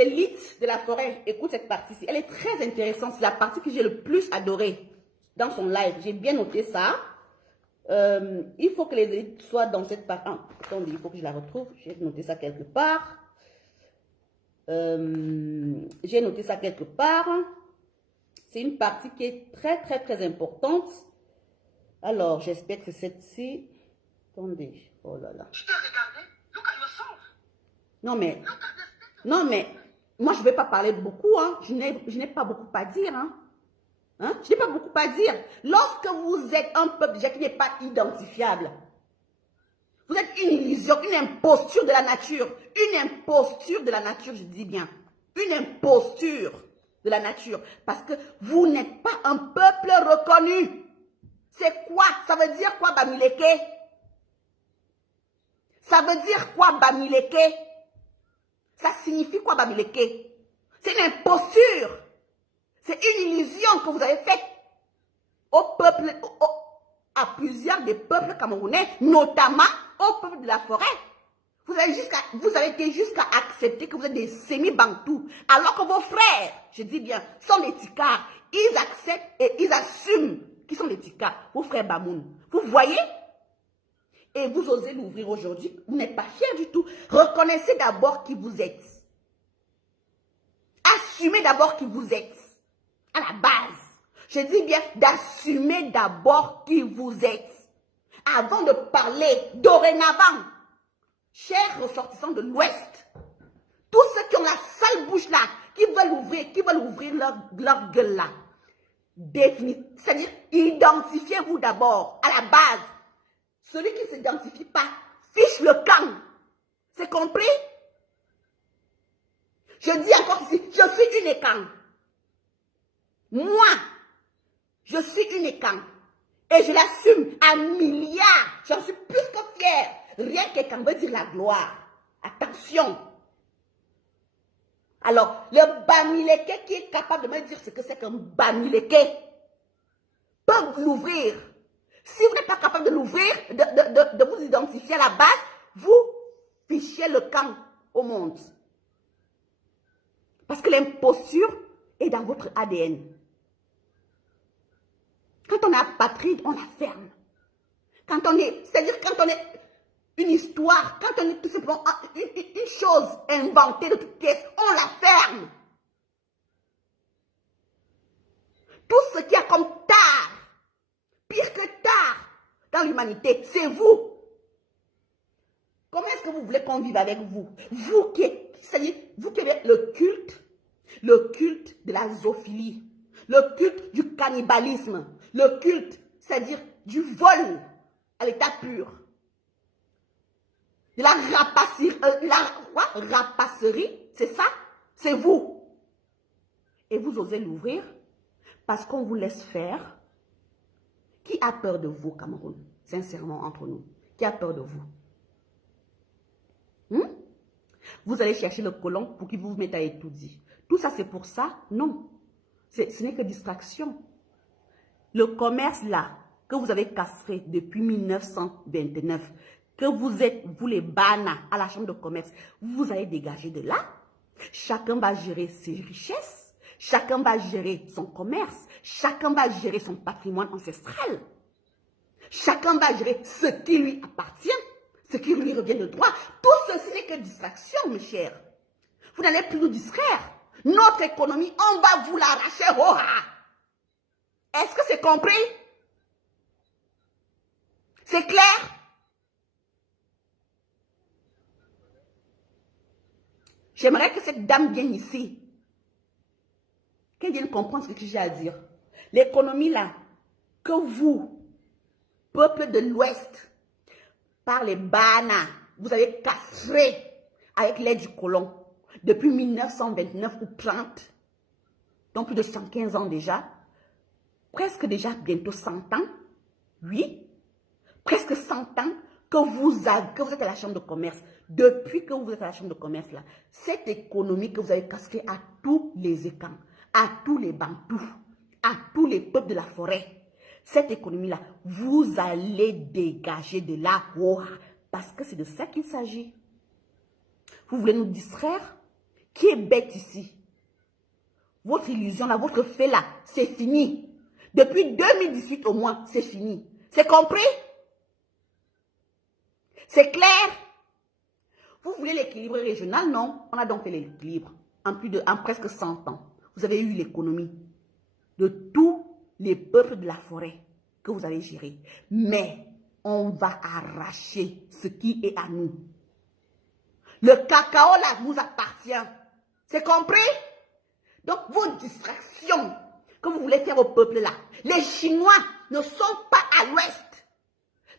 élites de la forêt écoutent cette partie-ci. Elle est très intéressante. C'est la partie que j'ai le plus adorée dans son live. J'ai bien noté ça. Il faut que les élites soient dans cette partie. Ah, attendez, il faut que je la retrouve. J'ai noté ça quelque part. J'ai noté ça quelque part. C'est une partie qui est très, très, très importante. Alors, j'espère que c'est cette-ci. Attendez. Oh là là. Tu t'es regardé? Look at yourself. Non, mais, moi, je ne vais pas parler beaucoup. Hein. Je n'ai pas beaucoup à dire. Hein. Je n'ai pas beaucoup à dire. Lorsque vous êtes un peuple déjà qui n'est pas identifiable, vous êtes une illusion, une imposture de la nature. Une imposture de la nature, je dis bien. Une imposture de la nature. Parce que vous n'êtes pas un peuple reconnu. C'est quoi? Ça veut dire quoi, Bamileke? Ça veut dire quoi, Bamileke? Ça signifie quoi, Bamileke? C'est une imposture. C'est une illusion que vous avez faite au peuple, à plusieurs des peuples camerounais, notamment au peuple de la forêt. Vous avez été jusqu'à accepter que vous êtes des semi-bantous. Alors que vos frères, je dis bien, sont les ticards. Ils acceptent et ils assument qu'ils sont les ticards. Vos frères Bamoun. Vous voyez? Et vous osez l'ouvrir aujourd'hui. Vous n'êtes pas fiers du tout. Reconnaissez d'abord qui vous êtes. Assumez d'abord qui vous êtes. À la base. Je dis bien d'assumer d'abord qui vous êtes. Avant de parler dorénavant. Chers ressortissants de l'Ouest, tous ceux qui ont la sale bouche là, qui veulent ouvrir leur gueule là, c'est-à-dire identifiez-vous d'abord à la base. Celui qui ne s'identifie pas, fiche le camp. C'est compris? Je dis encore ici, je suis une écan. Moi, je suis une écan. Et je l'assume à milliards. J'en suis plus que fière. Rien qu'écan veut dire la gloire. Attention. Alors, le Bamileke qui est capable de me dire ce que c'est qu'un Bamileke peut l'ouvrir. Si vous n'êtes pas capable de l'ouvrir, de vous identifier à la base, vous fichez le camp au monde. Parce que l'imposture est dans votre ADN. Quand on est apatride, on la ferme. C'est-à-dire quand on est une histoire, quand on est tout simplement une chose inventée de toutes pièces, on la ferme. Tout ce qu'il y a comme tard, pire que tard dans l'humanité, c'est vous. Comment est-ce que vous voulez qu'on vive avec vous? Vous qui avez le culte de la zoophilie, le culte du cannibalisme, le culte, c'est-à-dire du vol à l'état pur, de la rapaciterie, c'est ça? C'est vous. Et vous osez l'ouvrir parce qu'on vous laisse faire. Qui a peur de vous, Cameroun? Sincèrement, entre nous. Qui a peur de vous? Vous allez chercher le colon pour qu'il vous mette à étudier. Tout ça, c'est pour ça? Non. Ce n'est que distraction. Le commerce, là, que vous avez castré depuis 1929, que vous êtes, vous les banas, à la chambre de commerce, vous allez dégager de là. Chacun va gérer ses richesses. Chacun va gérer son commerce. Chacun va gérer son patrimoine ancestral. Chacun va gérer ce qui lui appartient, ce qui lui revient de droit. Tout ceci n'est que distraction, mes chers. Vous n'allez plus nous distraire. Notre économie, on va vous l'arracher. Oh, est-ce que c'est compris? C'est clair? J'aimerais que cette dame vienne ici. Qu'elle vienne comprendre ce que j'ai à dire. L'économie là, que vous, peuple de l'Ouest, par les banas, vous avez castré avec l'aide du colon depuis 1929 ou 30, donc plus de 115 ans déjà, presque déjà bientôt 100 ans, oui, presque 100 ans que vous êtes à la chambre de commerce. Depuis que vous êtes à la chambre de commerce, là, cette économie que vous avez castrée à tous les écans, à tous les bantous, à tous les peuples de la forêt, cette économie-là, vous allez dégager de la voix parce que c'est de ça qu'il s'agit. Vous voulez nous distraire? Qui est bête ici? Votre illusion là, votre fait là, c'est fini. Depuis 2018 au moins, c'est fini. C'est compris? C'est clair? Vous voulez l'équilibre régional? Non. On a donc fait l'équilibre en presque 100 ans. Vous avez eu l'économie de tous les peuples de la forêt que vous avez géré. Mais on va arracher ce qui est à nous. Le cacao là nous appartient. C'est compris? Donc vos distractions que vous voulez faire au peuple là, les Chinois ne sont pas à l'ouest.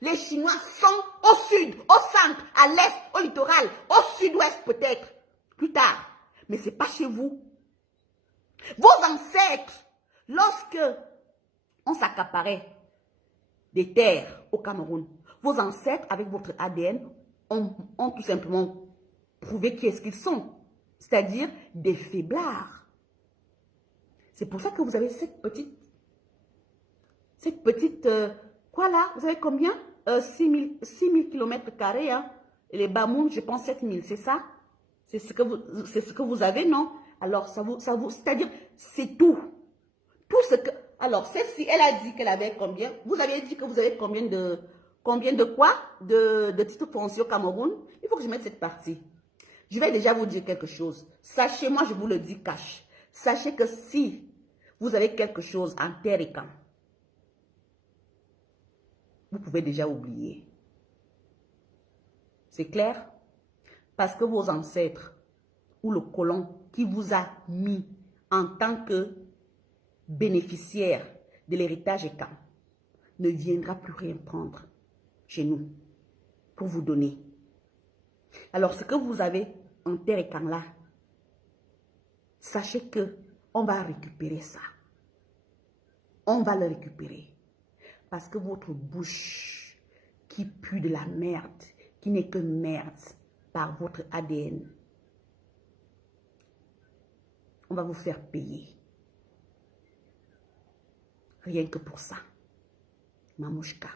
Les Chinois sont au sud, au centre, à l'est, au littoral, au sud-ouest peut-être, plus tard. Mais ce n'est pas chez vous. Vos ancêtres, lorsque on s'accaparait des terres au Cameroun, vos ancêtres, avec votre ADN, ont tout simplement prouvé qui est-ce qu'ils sont. C'est-à-dire des faiblards. C'est pour ça que vous avez cette petite, quoi là, vous avez combien? 6 000 km², hein? Et les Bamoun, je pense 7000, c'est ça? C'est ce que vous avez, non? Alors, c'est-à-dire, c'est tout. Tout ce que... Alors, celle-ci, elle a dit qu'elle avait combien? Vous avez dit que vous avez combien de quoi? De titres fonciers au Cameroun? Il faut que je mette cette partie. Je vais déjà vous dire quelque chose. Sachez, moi je vous le dis cash. Sachez que si vous avez quelque chose en terre et camp, vous pouvez déjà oublier. C'est clair? Parce que vos ancêtres ou le colon qui vous a mis en tant que bénéficiaire de l'héritage et camp ne viendra plus rien prendre chez nous pour vous donner. Alors ce que vous avez en terre et camp là, sachez que on va récupérer ça. On va le récupérer. Parce que votre bouche qui pue de la merde, qui n'est que merde par votre ADN, on va vous faire payer. Rien que pour ça. Mamouchka.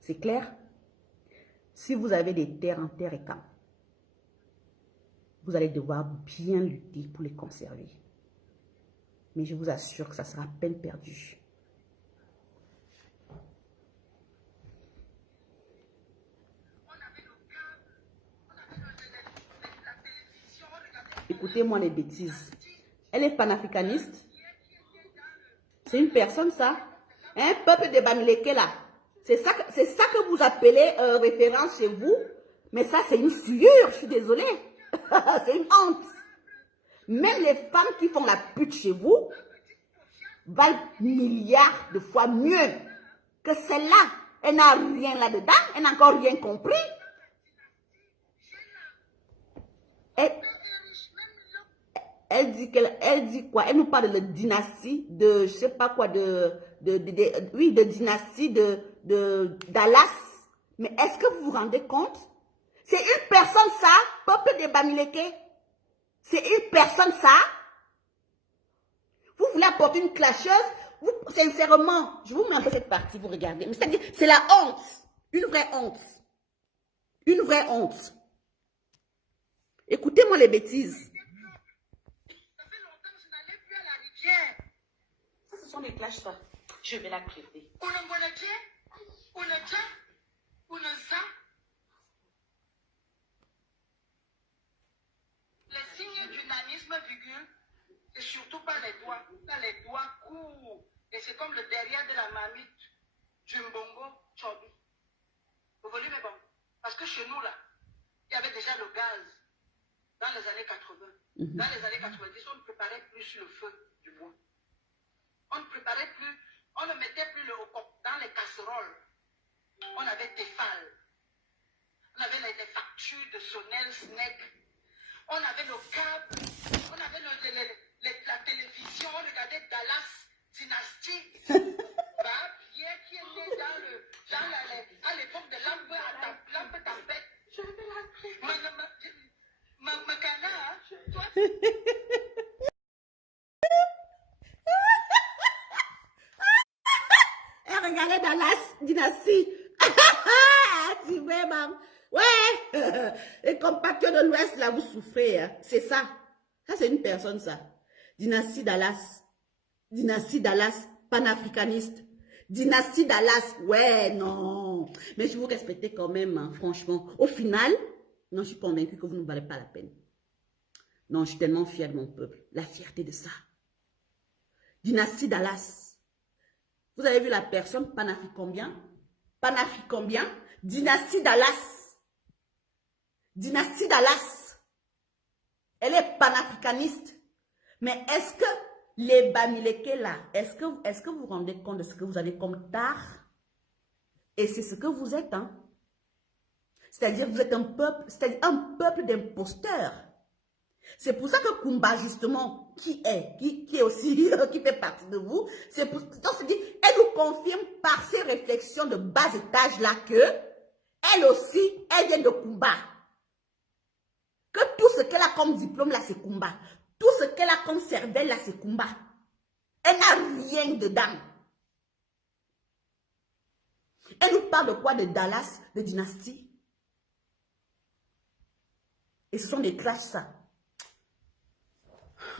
C'est clair? Si vous avez des terres en terre et camp, vous allez devoir bien lutter pour les conserver. Mais je vous assure que ça sera peine perdue. Écoutez-moi les bêtises. Elle est panafricaniste. C'est une personne, ça. Un peuple de Bamileke, là. C'est ça que vous appelez référence chez vous. Mais ça, c'est une sueur. Je suis désolée. C'est une honte. Même les femmes qui font la pute chez vous valent milliards de fois mieux que celle-là. Elle n'a rien là-dedans. Elle n'a encore rien compris. Elle dit quoi? Elle nous parle de dynastie, de je sais pas quoi, oui, de dynastie de Dallas. Mais est-ce que vous vous rendez compte? C'est une personne ça, peuple de Bamileke. C'est une personne ça. Vous voulez apporter une clasheuse? Vous, sincèrement, je vous mets un peu cette partie, vous regardez. C'est-à-dire, c'est la honte. Une vraie honte. Une vraie honte. Écoutez-moi les bêtises. Ça, ce sont des clashs, ça. Je vais la traiter. Les signes du nanisme virgule, c'est surtout pas les doigts. Là, les doigts courts. Et c'est comme le derrière de la marmite. Jumbongo, Chobi. Le volume est bon. Parce que chez nous, là, il y avait déjà le gaz dans les années 80. Dans les années 90, on ne préparait plus le feu du bois. On ne préparait plus, on ne mettait plus le dans les casseroles. On avait Tefal. On avait les factures de Sonel, Snake. On avait le câble. On avait la télévision. On regardait Dallas Dynasty. Pierre qui était à l'époque de lampe tempête. Je vais la Macana, toi. Regardez dans la dynastie. Tu vraiment. Ouais. Les compatriotes de l'Ouest, là, vous souffrez. Hein. C'est ça. Ça, c'est une personne, ça. Dynastie Dallas. Dynastie Dallas, panafricaniste. Dynastie Dallas. Ouais, non. Mais je vous respectais quand même, hein, franchement. Au final, non, je suis convaincue que vous ne valez pas la peine. Non, je suis tellement fière de mon peuple. La fierté de ça. Dynastie Dallas. Vous avez vu la personne panafricombien? Panafricombien? Dynastie Dallas. Dynastie Dallas. Elle est panafricaniste. Mais est-ce que les Bamileke là, est-ce que vous vous rendez compte de ce que vous avez comme tard? Et c'est ce que vous êtes, hein? C'est-à-dire vous êtes un peuple d'imposteurs. C'est pour ça que Kumba, justement, qui est aussi, qui fait partie de vous, c'est pour ça qu'on se dit, elle nous confirme par ses réflexions de bas étage là que, elle aussi, elle vient de Kumba. Que tout ce qu'elle a comme diplôme là, c'est Kumba. Tout ce qu'elle a comme cervelle là, c'est Kumba. Elle n'a rien dedans. Elle nous parle de quoi? De Dallas, de dynastie. Et ce sont des clashs, ça.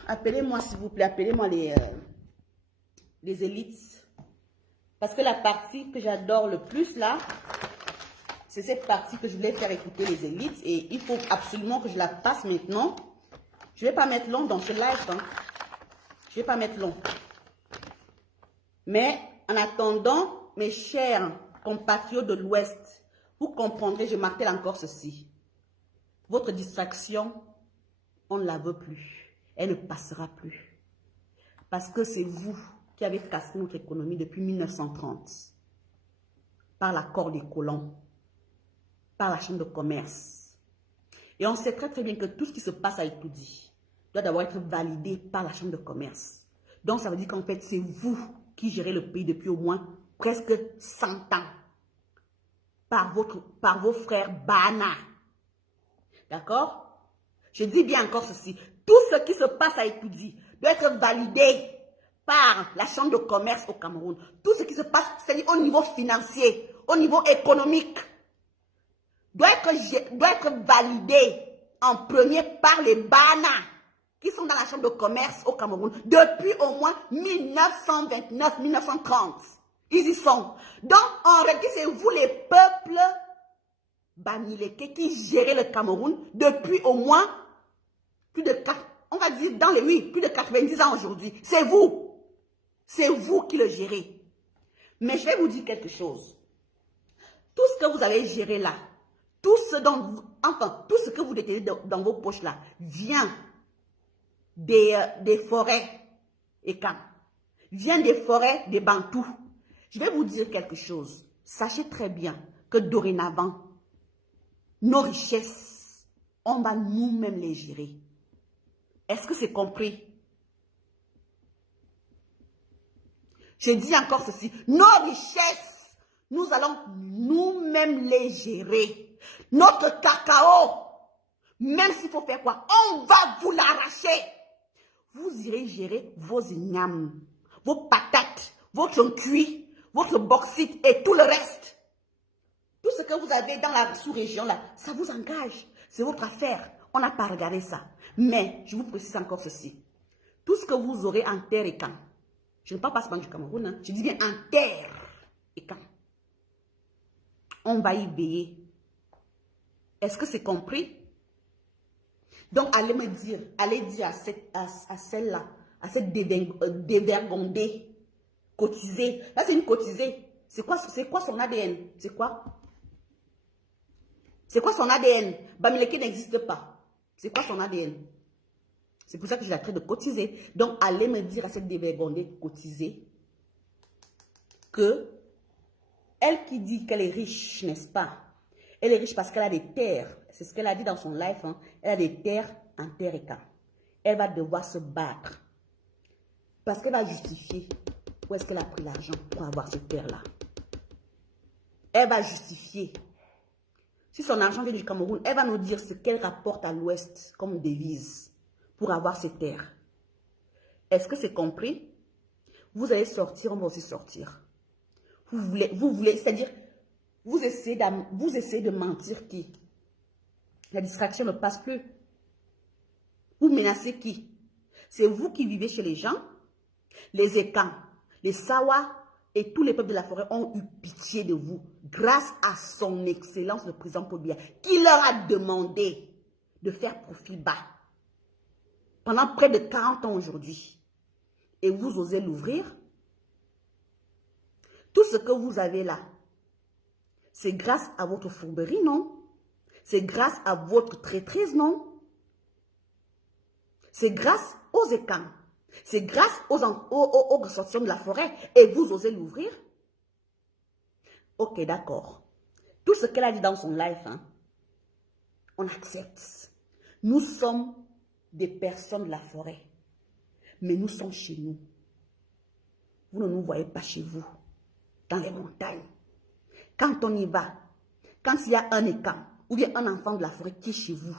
Appelez-moi, s'il vous plaît, appelez-moi les élites. Parce que la partie que j'adore le plus, là, c'est cette partie que je voulais faire écouter les élites. Et il faut absolument que je la passe maintenant. Je ne vais pas mettre long dans ce live. Hein. Je ne vais pas mettre long. Mais en attendant, mes chers compatriotes de l'Ouest, vous comprendrez, je martèle encore ceci. Votre distraction, on ne la veut plus. Elle ne passera plus. Parce que c'est vous qui avez cassé notre économie depuis 1930. Par l'accord des colons. Par la chambre de commerce. Et on sait très très bien que tout ce qui se passe à Etoudi doit d'abord être validé par la chambre de commerce. Donc ça veut dire qu'en fait c'est vous qui gérez le pays depuis au moins presque 100 ans. Par vos frères Bana. D'accord? Je dis bien encore ceci. Tout ce qui se passe à Etoudi doit être validé par la chambre de commerce au Cameroun. Tout ce qui se passe, c'est-à-dire au niveau financier, au niveau économique, doit être validé en premier par les Bana qui sont dans la chambre de commerce au Cameroun depuis au moins 1929-1930. Ils y sont. Donc, en réalité, c'est vous les peuples Bamileke qui gérez le Cameroun depuis au moins plus de 4, on va dire dans les 8, plus de 90 ans aujourd'hui. C'est vous. C'est vous qui le gérez. Mais je vais vous dire quelque chose. Tout ce que vous avez géré là, tout ce que vous détenez dans vos poches là, vient des forêts et camps. Vient des forêts des Bantous. Je vais vous dire quelque chose. Sachez très bien que dorénavant, nos richesses, on va nous-mêmes les gérer. Est-ce que c'est compris? Je dis encore ceci. Nos richesses, nous allons nous-mêmes les gérer. Notre cacao, même s'il faut faire quoi, on va vous l'arracher. Vous irez gérer vos ignames, vos patates, votre cuit, votre bauxite et tout le reste. Tout ce que vous avez dans la sous-région là, ça vous engage. C'est votre affaire. On n'a pas regardé ça. Mais je vous précise encore ceci. Tout ce que vous aurez en terre et camp, je ne parle pas seulement du Cameroun, hein, je dis bien en terre et camp, on va y veiller. Est-ce que c'est compris? Donc, allez me dire, allez dire à celle-là, à cette dévergondée, cotisée. Là, c'est une cotisée. C'est quoi son ADN? C'est quoi? C'est quoi son ADN? Bamileke n'existe pas. C'est quoi son ADN? C'est pour ça que je la traite de cotiser. Donc, allez me dire à cette dévergondée cotisée que elle qui dit qu'elle est riche, n'est-ce pas? Elle est riche parce qu'elle a des terres. C'est ce qu'elle a dit dans son live. Hein. Elle a des terres en terre et camp. Elle va devoir se battre. Parce qu'elle va justifier où est-ce qu'elle a pris l'argent pour avoir ces terres-là. Elle va justifier. Si son argent vient du Cameroun, elle va nous dire ce qu'elle rapporte à l'Ouest comme devise pour avoir ces terres. Est-ce que c'est compris? Vous allez sortir, on va aussi sortir. Vous voulez, c'est-à-dire, vous essayez de mentir qui? La distraction ne passe plus. Vous menacez qui? C'est vous qui vivez chez les gens. Les Ekans, les Sawa et tous les peuples de la forêt ont eu pitié de vous grâce à son excellence le président Paul Biya qui leur a demandé de faire profil bas pendant près de 40 ans aujourd'hui. Et vous osez l'ouvrir? Tout ce que vous avez là, c'est grâce à votre fourberie, non? C'est grâce à votre traîtrise, non? C'est grâce aux Ekans. C'est grâce aux ressortissants de la forêt. Et vous osez l'ouvrir? Ok, d'accord. Tout ce qu'elle a dit dans son live, hein, on accepte. Nous sommes des personnes de la forêt. Mais nous sommes chez nous. Vous ne nous voyez pas chez vous. Dans les montagnes. Quand on y va, quand il y a un Ekan ou bien un enfant de la forêt qui est chez vous,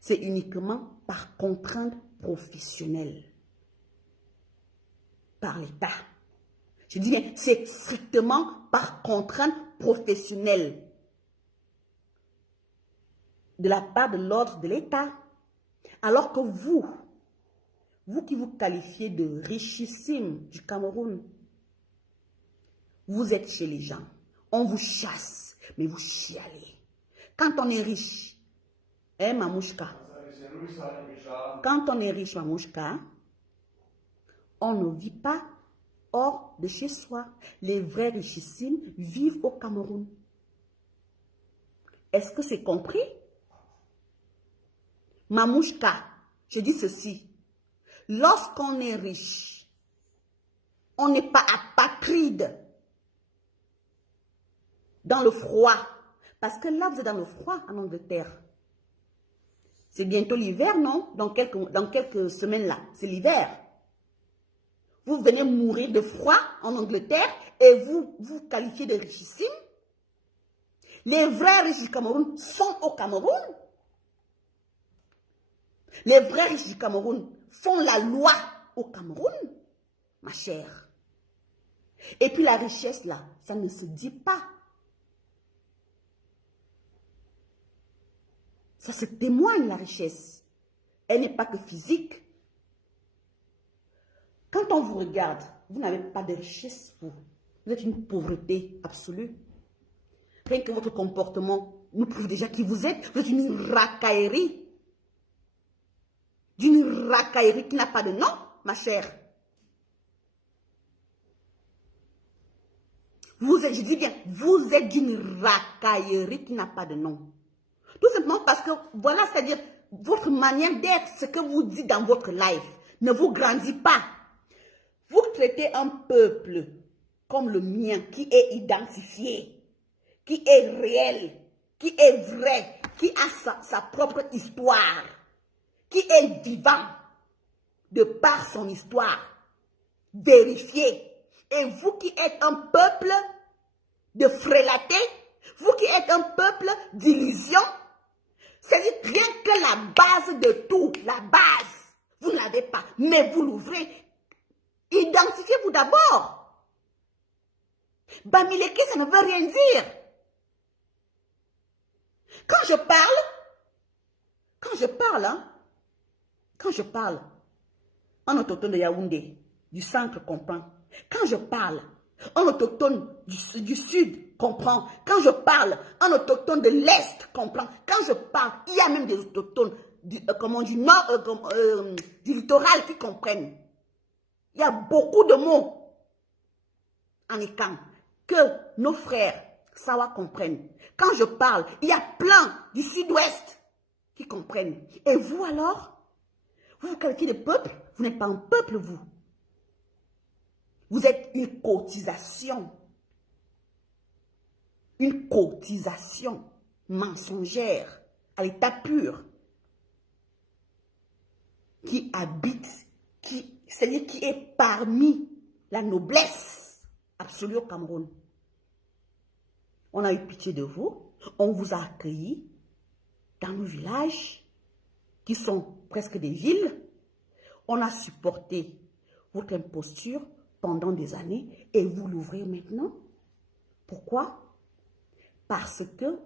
c'est uniquement par contrainte professionnelle. Par l'État. Je dis bien, c'est strictement par contrainte professionnelle de la part de l'ordre de l'État. Alors que vous qui vous qualifiez de richissime du Cameroun, vous êtes chez les gens. On vous chasse, mais vous chialez. Quand on est riche, hein, Mamouchka? Quand on est riche, Mamouchka, on ne vit pas hors de chez soi. Les vrais richissimes vivent au Cameroun. Est-ce que c'est compris? Mamouchka, je dis ceci. Lorsqu'on est riche, on n'est pas apatride dans le froid. Parce que là, vous êtes dans le froid en Angleterre. C'est bientôt l'hiver, non? Dans quelques semaines là, c'est l'hiver. Vous venez mourir de froid en Angleterre et vous vous qualifiez de richissimes. Les vrais riches du Cameroun sont au Cameroun. Les vrais riches du Cameroun font la loi au Cameroun, ma chère. Et puis la richesse là, ça ne se dit pas. Ça se témoigne, la richesse. Elle n'est pas que physique. Quand on vous regarde, vous n'avez pas de richesse, vous. Vous êtes une pauvreté absolue. Rien que votre comportement nous prouve déjà qui vous êtes. Vous êtes une racaillerie. D'une racaillerie qui n'a pas de nom, ma chère. Vous êtes, je dis bien, vous êtes d'une racaillerie qui n'a pas de nom. Tout simplement parce que, voilà, c'est-à-dire, votre manière d'être, ce que vous dites dans votre life, ne vous grandit pas. Vous traitez un peuple comme le mien, qui est identifié, qui est réel, qui est vrai, qui a sa propre histoire, qui est vivant de par son histoire, vérifié. Et vous qui êtes un peuple de frélaté, vous qui êtes un peuple d'illusion, c'est-à-dire rien que la base de tout, la base, vous ne l'avez pas, mais vous l'ouvrez. Identifiez-vous d'abord. Bamileke, ça ne veut rien dire. Quand je parle, en autochtone de Yaoundé, du centre comprend. Quand je parle, en autochtone du sud comprend. Quand je parle, en autochtone de l'est comprend. Quand je parle, il y a même des autochtones du nord, du littoral qui comprennent. Il y a beaucoup de mots en Ekang que nos frères Sawa comprennent. Quand je parle, il y a plein du sud-ouest qui comprennent. Et vous alors? Vous vous qualifiez de peuple? Vous n'êtes pas un peuple, vous. Vous êtes une cotisation. Une cotisation mensongère à l'état pur qui habite, c'est-à-dire qui est parmi la noblesse absolue au Cameroun. On a eu pitié de vous, on vous a accueillis dans nos villages qui sont presque des villes. On a supporté votre imposture pendant des années et vous l'ouvrez maintenant. Pourquoi? Parce que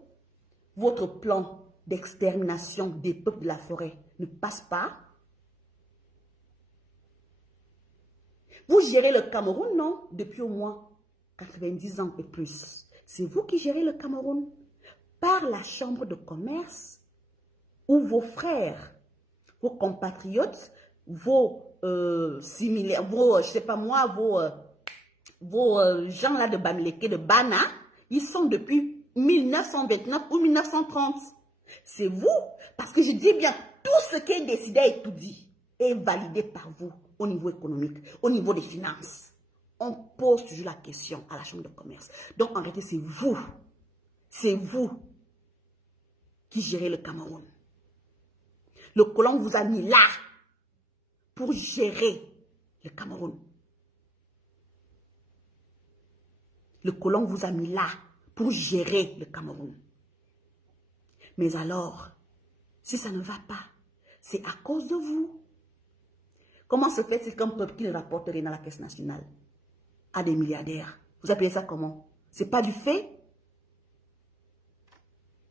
votre plan d'extermination des peuples de la forêt ne passe pas. Vous gérez le Cameroun, non? Depuis au moins 90 ans et plus. C'est vous qui gérez le Cameroun par la chambre de commerce où vos frères, vos compatriotes, vos similaires, je sais pas moi, vos gens là de Bamileke, de Bana, ils sont depuis 1929 ou 1930. C'est vous, parce que je dis bien, tout ce qui est décidé et tout dit est validé par vous au niveau économique, au niveau des finances. On pose toujours la question à la chambre de commerce. Donc en réalité, c'est vous qui gérez le Cameroun. Le colon vous a mis là pour gérer le Cameroun. Le colon vous a mis là pour gérer le Cameroun. Mais alors, si ça ne va pas, c'est à cause de vous. Comment se fait-il qu'un peuple qui ne rapporte rien à la caisse nationale? à des milliardaires. Vous appelez ça comment? C'est pas du fait?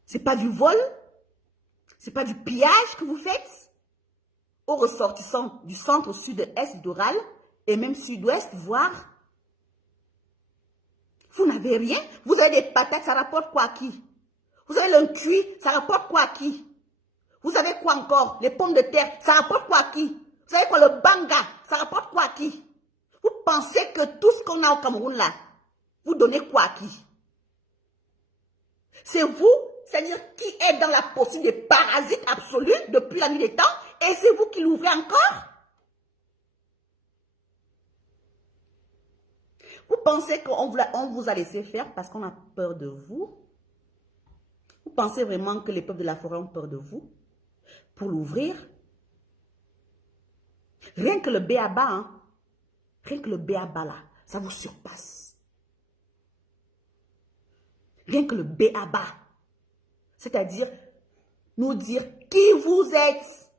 C'est pas du vol? C'est pas du pillage que vous faites aux ressortissants du centre, sud-est d'Oral et même sud-ouest, voire? Vous n'avez rien? Vous avez des patates, ça rapporte quoi à qui? Vous avez le cuit, ça rapporte quoi à qui? Vous avez quoi encore? Les pommes de terre, ça rapporte quoi à qui? Vous savez quoi, le banga, ça rapporte quoi à qui? Vous pensez que tout ce qu'on a au Cameroun là, vous donnez quoi à qui? C'est vous, c'est-à-dire qui est dans la posture des parasites absolus depuis la nuit des temps, et c'est vous qui l'ouvrez encore? Vous pensez qu'on vous a laissé faire parce qu'on a peur de vous? Vous pensez vraiment que les peuples de la forêt ont peur de vous pour l'ouvrir? Rien que le béaba, hein? Rien que le béaba là, ça vous surpasse. Rien que le béaba, c'est-à-dire nous dire qui vous êtes.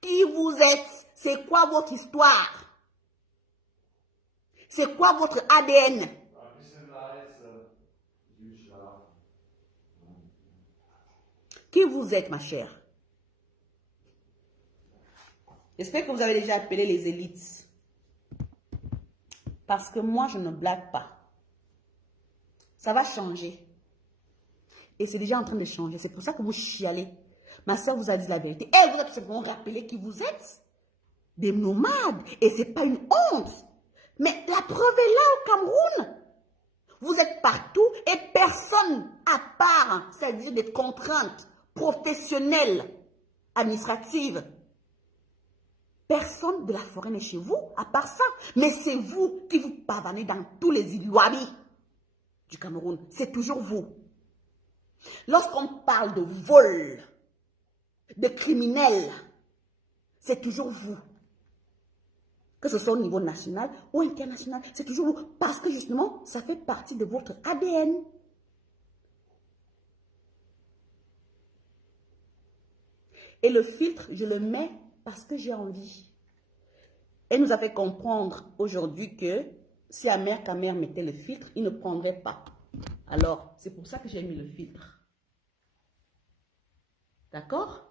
Qui vous êtes? C'est quoi votre histoire? C'est quoi votre ADN? Qui vous êtes, ma chère? J'espère que vous avez déjà appelé les élites. Parce que moi, je ne blague pas. Ça va changer. Et c'est déjà en train de changer. C'est pour ça que vous chialez. Ma soeur vous a dit la vérité. Et vous êtes simplement rappelé qui vous êtes. Des nomades. Et ce n'est pas une honte. Mais la preuve est là au Cameroun. Vous êtes partout et personne, à part, c'est-à-dire des contraintes professionnelles, administratives, personne de la forêt n'est chez vous, à part ça. Mais c'est vous qui vous pavanez dans tous les Iloamis du Cameroun. C'est toujours vous. Lorsqu'on parle de vol, de criminels, c'est toujours vous. Que ce soit au niveau national ou international, c'est toujours vous. Parce que justement, ça fait partie de votre ADN. Et le filtre, je le mets parce que j'ai envie. Elle nous a fait comprendre aujourd'hui que si Amer Kamer mettait le filtre, il ne prendrait pas. Alors, c'est pour ça que j'ai mis le filtre. D'accord?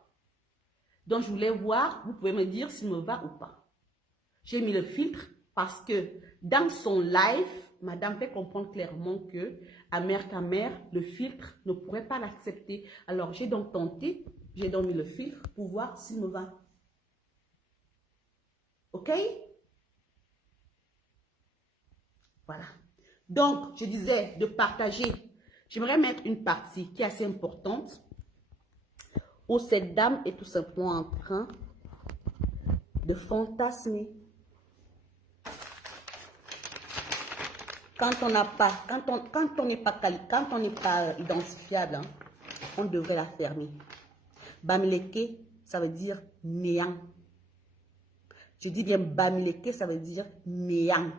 Donc, je voulais voir, vous pouvez me dire s'il me va ou pas. J'ai mis le filtre parce que dans son live, madame fait comprendre clairement que Amer Kamer, le filtre, ne pourrait pas l'accepter. Alors, j'ai donc tenté, j'ai donc mis le filtre pour voir s'il me va. OK? Voilà. Donc, je disais de partager. J'aimerais mettre une partie qui est assez importante où cette dame est tout simplement en train de fantasmer. Quand on n'a pas, quand on n'est pas identifiable, hein, on devrait la fermer. Bamileke, ça veut dire néant. Je dis bien Bamileke, ça veut dire néant.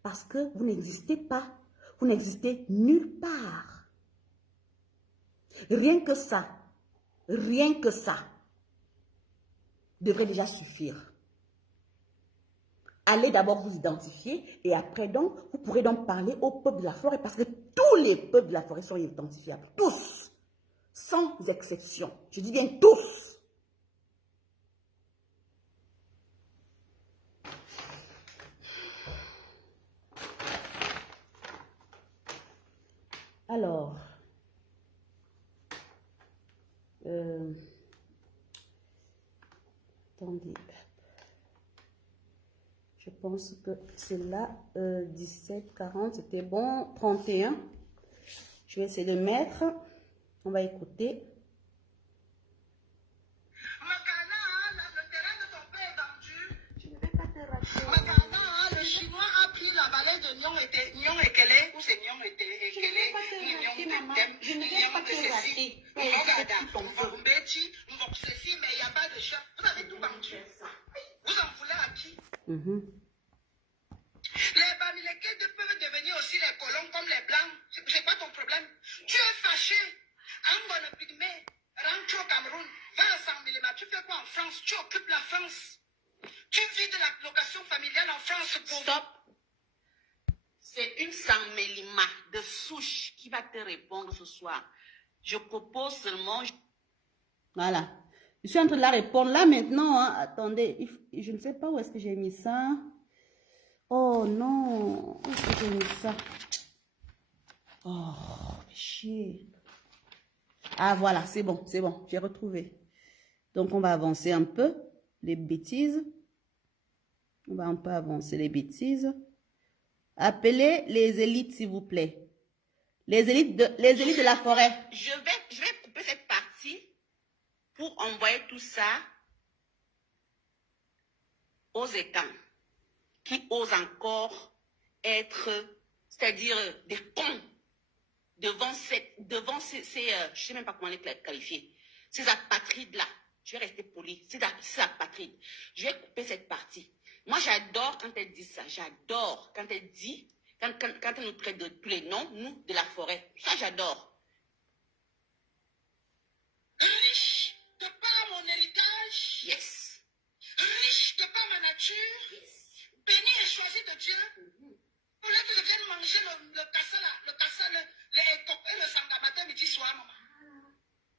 Parce que vous n'existez pas. Vous n'existez nulle part. Rien que ça devrait déjà suffire. Allez d'abord vous identifier et après donc, vous pourrez donc parler au peuple de la forêt parce que tous les peuples de la forêt sont identifiables. Tous. Sans exception. Je dis bien tous. Alors, attendez. Je pense que c'est là, 17, 40, c'était bon, 31. Je vais essayer de mettre, on va écouter. Makana, le terrain de ton père est vendu. Je ne vais pas te rater. Makana, le chinois a pris la vallée de Nyon Ekele, ou c'est Nyon Ekele, Je ne vais pas te rater, maman. Je ne vais pas te rater. mais il n'y a pas de chat. Vous avez tout vendu. Vous en voulez à qui? Les Bamileke peuvent devenir aussi les colons comme les blancs. C'est pas ton problème. Tu es fâché. Angon Pygmée, rentre au Cameroun, va à 100 mm. Tu fais quoi en France? Tu occupes la France. Tu vis de la location familiale en France pour... Stop. C'est une Samelima de souche qui va te répondre ce soir. Je propose seulement... Voilà. Je suis en train de la répondre là maintenant. Hein. Attendez, je ne sais pas où est-ce que j'ai mis ça. Oh non, où est-ce que j'ai mis ça? Oh, chier. Ah voilà, c'est bon, j'ai retrouvé. Donc on va avancer un peu les bêtises. On va un peu avancer les bêtises. Appelez les élites, s'il vous plaît. Les élites de la forêt. Je vais couper cette partie pour envoyer tout ça aux étangs qui osent encore être, c'est-à-dire des cons devant ces je sais même pas comment les qualifier, ces apatrides-là. Je vais rester poli, ces apatrides. Je vais couper cette partie. Moi, j'adore quand elle dit ça. J'adore quand elle dit, quand elle nous traite de tous les noms, nous, de la forêt. Ça, j'adore. Riche de par mon héritage. Yes. Riche de par ma nature. Yes. Béni et choisi de Dieu. Au lieu que je vienne manger le cassa, le écope et le sanga matin, midi, soir, maman.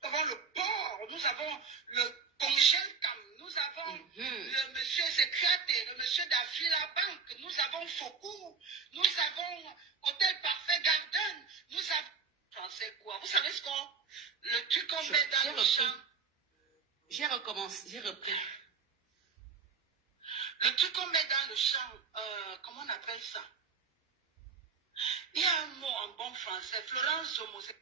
Nous avons le porc, nous avons le congèle-cam, nous avons le monsieur Secrétaire, le monsieur d'Afri la banque, nous avons Foucault, nous avons Hôtel Parfait Garden, nous avons... Français quoi? Vous savez ce qu'on... Le truc qu'on met dans le champ. J'ai recommencé, j'ai repris. Le truc qu'on met dans le champ, comment on appelle ça? Il y a un mot en bon français, Florence Zomo, c'est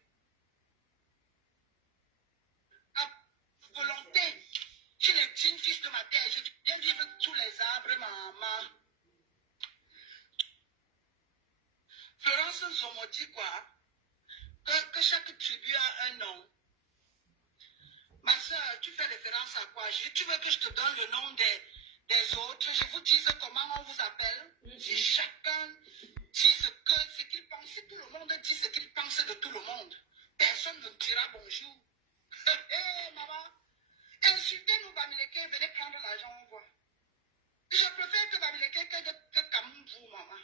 à volonté. Chez les petits fils de ma terre, je viens vivre sous les arbres, maman. Florence Zomo dit quoi? Que chaque tribu a un nom. Ma soeur, tu fais référence à quoi? Tu veux que je te donne le nom des autres? Je vous dise comment on vous appelle? Si chacun dit ce qu'il pense, si tout le monde dit ce qu'il pense de tout le monde, personne ne dira bonjour. Hé, maman, insultez-nous, Bamileke, venez prendre l'argent, on voit. Je préfère que Bamileke que Kamumbu, maman.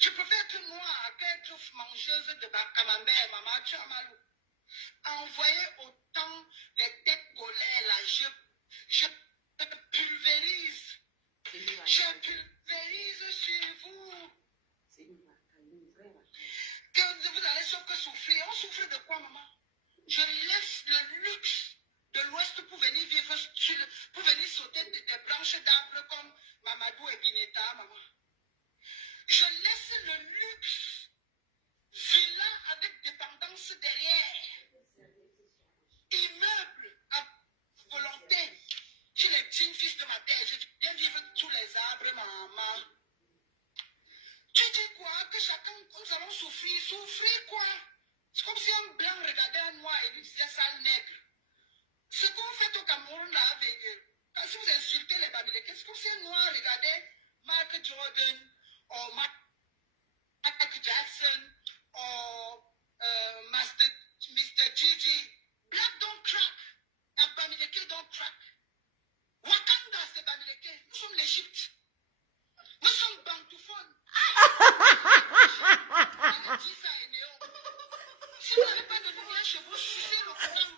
Je préfère être noire qu'être mangeuse de camembert, maman, tu as mal. Envoyez autant les têtes colères là, je pulvérise. Je pulvérise sur vous. Que vous allez sauf que souffrir. On souffre de quoi, maman? Je laisse le luxe de l'Ouest pour venir vivre pour venir sauter des branches d'arbres comme Mamadou et Bineta, maman. Je laisse le luxe, villa avec dépendance derrière, immeuble à volonté. Chez les petits fils de ma terre, je viens vivre sous les arbres, maman. Tu dis quoi? Que chacun, nous allons souffrir. Souffrir quoi? C'est comme si un blanc regardait un noir et lui disait sale nègre. Ce qu'on fait au Cameroun là avec quand si vous insultez les Bamileke, c'est comme si un noir regardait Mark Jordan ou Michael Jackson ou Mr. Gigi. Black don't crack. And Bamileke don't crack. Wakanda, c'est Bamileke. Nous sommes l'Égypte. Nous sommes bantouphone. Si vous n'avez pas de lumière chez vous, sucez le Coran.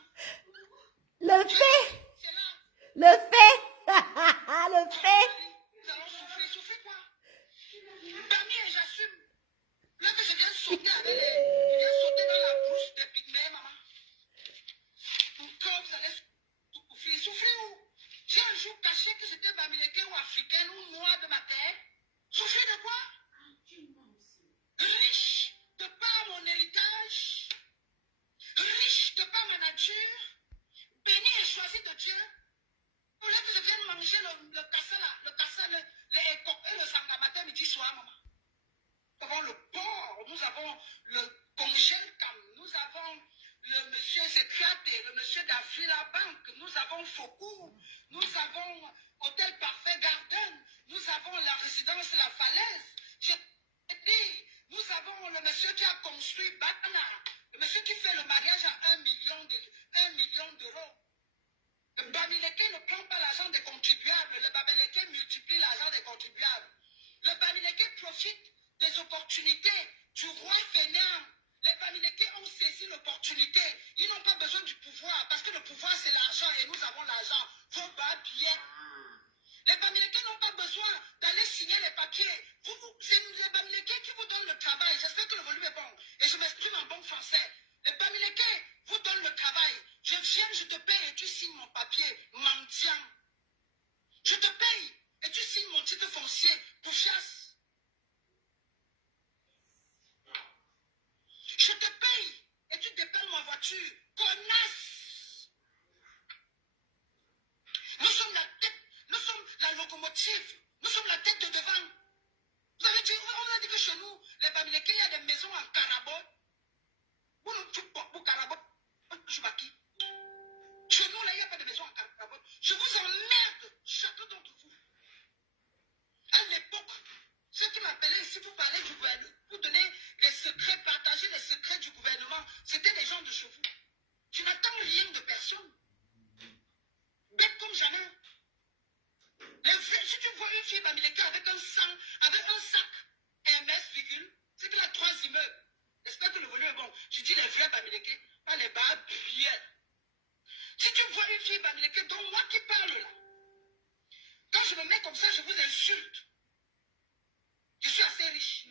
Le fait. Le fait. Le fait. Nous allons souffrir. Souffrir quoi? Damien, j'assume. Là que je viens sauter avec je viens sauter dans la brousse des pygmées, maman. Pourquoi vous allez souffrir? Souffrir où? J'ai un jour caché que j'étais bamileke ou africaine ou noire de ma terre. Souffrir de quoi? Riche de par mon héritage, riche de par ma nature, béni et choisi de Dieu. Au lieu que je vienne manger le cassa, le écope et le sanga matin, midi, soir, maman. Nous avons le porc, nous avons le congèle-cam, nous avons le monsieur Secrétaire, le monsieur d'Afri la banque, nous avons Foucault, nous avons Hôtel Parfait Garden, nous avons la résidence La Falaise. Je dis, nous avons le monsieur qui a construit Bana, le monsieur qui fait le mariage à 1 million d'euros. Le Bamileke ne prend pas l'argent des contribuables, le Bamileke multiplie l'argent des contribuables. Le Bamileke profite des opportunités Nous sommes la tête de devant. Vous avez dit, on a dit que chez nous, les Bamileke, il y a des maisons en carabot. Où nous tuons pour carabot. Je suis qui? Chez nous, là, il n'y a pas de maison en carabot. Je vous emmerde, chacun d'entre vous. À l'époque, ceux qui m'appelaient ici pour parler du gouvernement, pour donner des secrets, partager les secrets du gouvernement, c'était des gens de chez vous. Je n'attends rien de personne. Bête comme jamais. Si tu vois une fille Bamileke avec un sac MS, c'est qu'elle a 3 immeubles. J'espère que le volume est bon. Je dis les vrais Bamileke, pas les babiettes. Si tu vois une fille Bamileke, dont moi qui parle là, quand je me mets comme ça, je vous insulte. Je suis assez riche.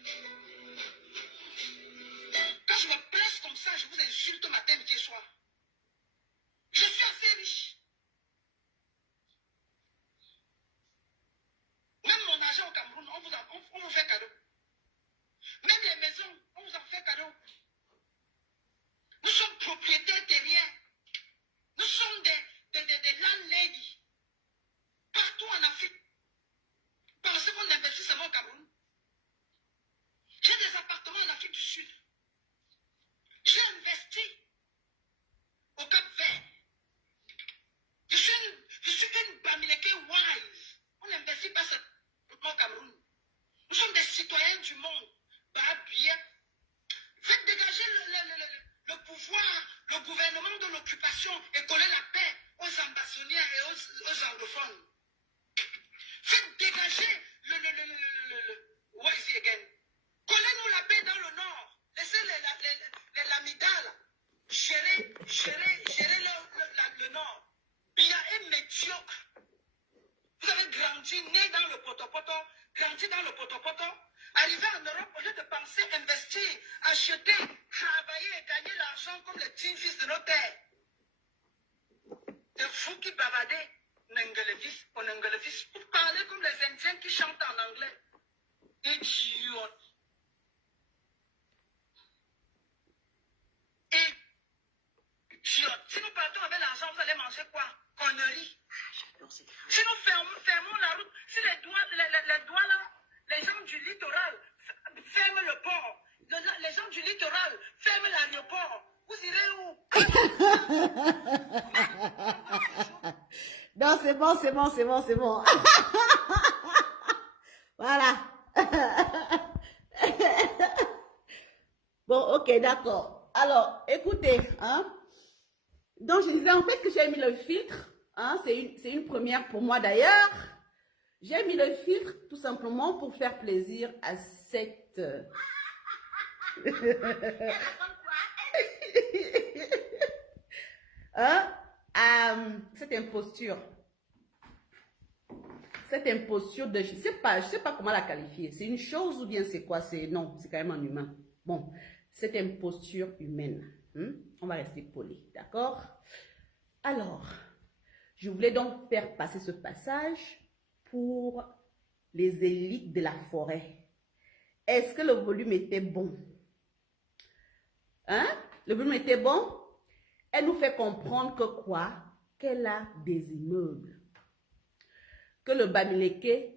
Quand je me place comme ça, je vous insulte matin, midi et soir. Je suis assez riche. Même mon argent au Cameroun, on vous fait cadeau. Même les maisons, on vous en fait cadeau. Nous sommes propriétaires terriens. Nous sommes des landladies. Partout en Afrique. Pensez qu'on investit seulement au Cameroun. J'ai des appartements en Afrique du Sud. J'ai investi au Cap-Vert. Je suis une Bamileke wise. On n'investit pas seulement au Cameroun. Nous sommes des citoyens du monde. Bah bien. Faites dégager le pouvoir, le gouvernement de l'occupation et coller la paix aux ambassadeurs et aux anglophones. Faites dégager what is it again? Collez-nous la paix dans le nord. Laissez les lamidas gérer le nord. Bien et médiocre. Vous avez grandi, né dans le potopoto, grandi dans le potopoto, arrivé en Europe, au lieu de penser, investir, acheter, travailler et gagner l'argent comme les dignes fils de nos terres. C'est vous qui bavardez, Nengelefis, pour parler comme les Indiens qui chantent en anglais. Idiote. Idiote. Si nous partons avec l'argent, vous allez manger quoi? Conneries. Si nous fermons la route, si les doigts là, les gens du littoral ferment le port, les gens du littoral ferment l'aéroport, vous irez où? Non, c'est bon. Voilà. Bon, ok, d'accord. Alors, écoutez, hein. Donc, je disais en fait que j'ai mis le filtre. Hein, c'est une première pour moi d'ailleurs. J'ai mis le filtre tout simplement pour faire plaisir à cette... cette imposture. Cette imposture de... Je sais pas comment la qualifier. C'est une chose ou bien c'est quoi? Non, c'est quand même un humain. Bon, cette imposture humaine. On va rester poli, d'accord? Alors... Je voulais donc faire passer ce passage pour les élites de la forêt. Est-ce que le volume était bon? Hein? Le volume était bon? Elle nous fait comprendre que quoi? Qu'elle a des immeubles. Que le Bamileke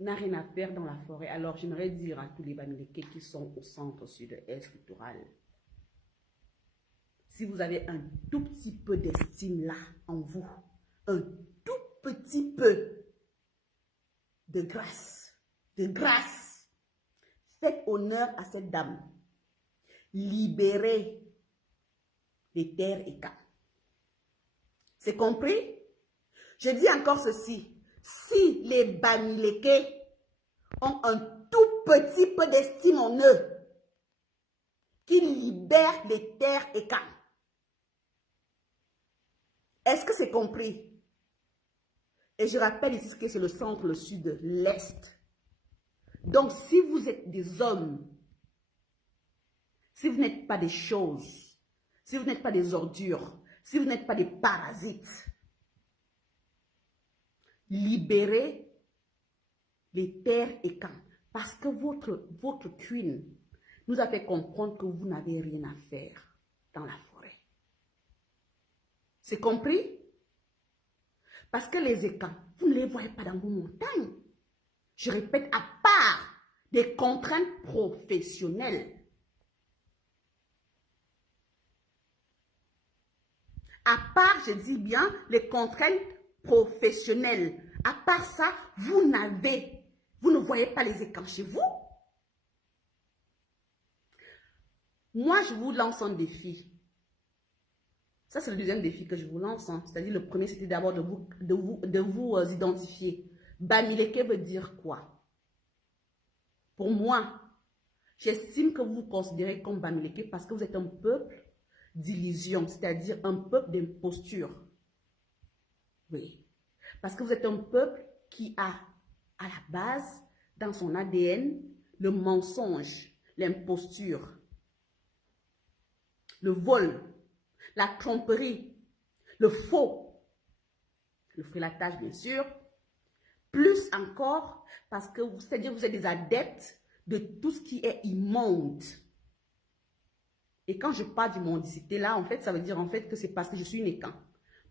n'a rien à faire dans la forêt. Alors, j'aimerais dire à tous les Bamileke qui sont au centre, sud-est, littoral. Si vous avez un tout petit peu d'estime là en vous, un tout petit peu de grâce, faites honneur à cette dame. Libérez les terres et camps. C'est compris? Je dis encore ceci. Si les Bamileke ont un tout petit peu d'estime en eux, qu'ils libèrent les terres et camps. Est-ce que c'est compris? Et je rappelle ici que c'est le centre, le sud, l'est. Donc, si vous êtes des hommes, si vous n'êtes pas des choses, si vous n'êtes pas des ordures, si vous n'êtes pas des parasites, libérez les terres et camps. Parce que votre queen nous a fait comprendre que vous n'avez rien à faire dans la forêt. C'est compris? Parce que les écans, vous ne les voyez pas dans vos montagnes. Je répète, à part des contraintes professionnelles. À part, je dis bien, les contraintes professionnelles. À part ça, vous ne voyez pas les écrans chez vous. Moi, je vous lance un défi. Ça, c'est le deuxième défi que je vous lance. Hein. C'est-à-dire, le premier, c'était d'abord de vous identifier. Bamileke veut dire quoi? Pour moi, j'estime que vous vous considérez comme Bamileke parce que vous êtes un peuple d'illusion, c'est-à-dire un peuple d'imposture. Oui. Parce que vous êtes un peuple qui a, à la base, dans son ADN, le mensonge, l'imposture, le vol, la tromperie, le faux, le frilatage bien sûr, plus encore parce que, c'est-à-dire vous êtes des adeptes de tout ce qui est immonde. Et quand je parle d'immondicité là, en fait, ça veut dire en fait que c'est parce que je suis une écan.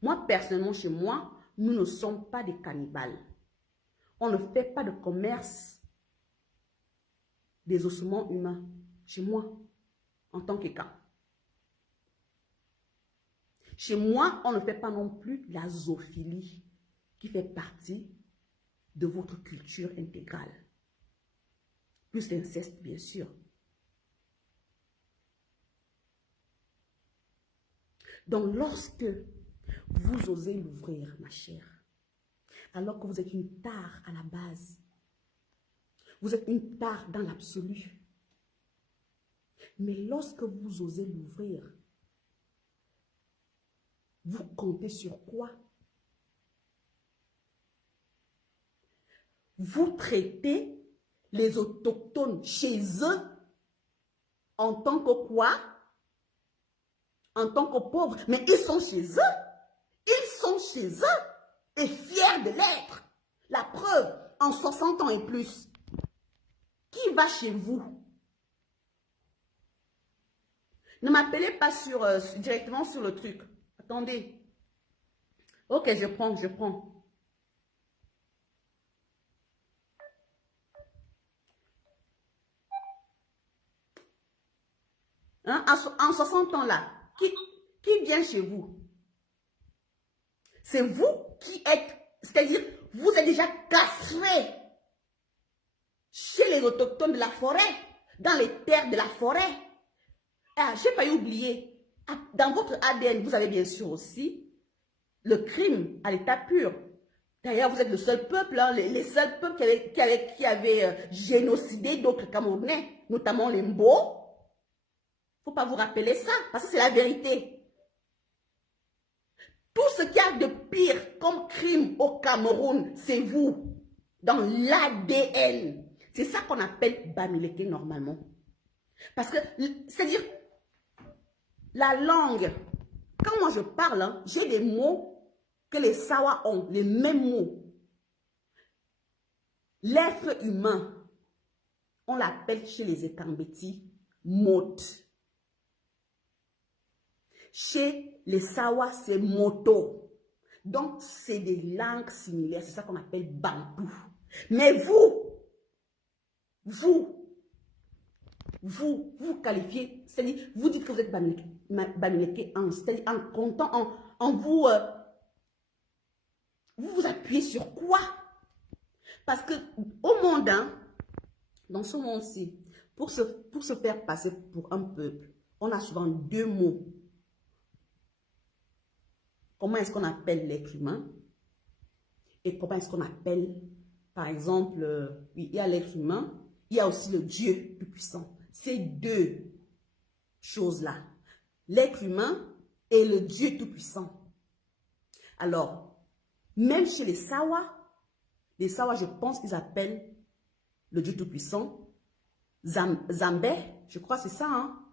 Moi, personnellement, chez moi, nous ne sommes pas des cannibales. On ne fait pas de commerce des ossements humains chez moi, en tant qu'écan. Chez moi, on ne fait pas non plus la zoophilie qui fait partie de votre culture intégrale. Plus l'inceste, bien sûr. Donc, lorsque vous osez l'ouvrir, ma chère, alors que vous êtes une tare à la base, vous êtes une tare dans l'absolu, mais lorsque vous osez l'ouvrir, vous comptez sur quoi? Vous traitez les autochtones chez eux en tant que quoi? En tant que pauvres. Mais ils sont chez eux. Ils sont chez eux et fiers de l'être. La preuve, en 60 ans et plus, qui va chez vous? Ne m'appelez pas directement sur le truc. Attendez. Ok, je prends. Hein? En 60 ans là, qui vient chez vous? C'est vous qui êtes, c'est-à-dire, vous êtes déjà castrés chez les autochtones de la forêt, dans les terres de la forêt. Ah, j'ai failli oublier, dans votre ADN, vous avez bien sûr aussi le crime à l'état pur. D'ailleurs, vous êtes le seul peuple, hein, les seuls peuples qui avaient génocidé d'autres Camerounais, notamment les Mbo. Il ne faut pas vous rappeler ça, parce que c'est la vérité. Tout ce qu'il y a de pire comme crime au Cameroun, c'est vous, dans l'ADN. C'est ça qu'on appelle Bamileke normalement. Parce que, c'est-à-dire, la langue, quand moi je parle, hein, j'ai des mots que les Sawa ont, les mêmes mots. L'être humain, on l'appelle chez les Ekambeti, mot. Chez les Sawa, c'est moto. Donc, c'est des langues similaires. C'est ça qu'on appelle bantou. Mais vous qualifiez, c'est-à-dire, vous dites que vous êtes Bamileke en comptant, en vous, vous appuyez sur quoi? Parce que au monde, hein, dans ce monde-ci, pour se faire passer pour un peuple, on a souvent deux mots. Comment est-ce qu'on appelle l'être humain? Et comment est-ce qu'on appelle, par exemple, il y a l'être humain, il y a aussi le Dieu tout-puissant. Ces deux choses-là, l'être humain et le Dieu tout-puissant. Alors, même chez les Sawa, je pense qu'ils appellent le Dieu tout-puissant Zambé, je crois que c'est ça, hein?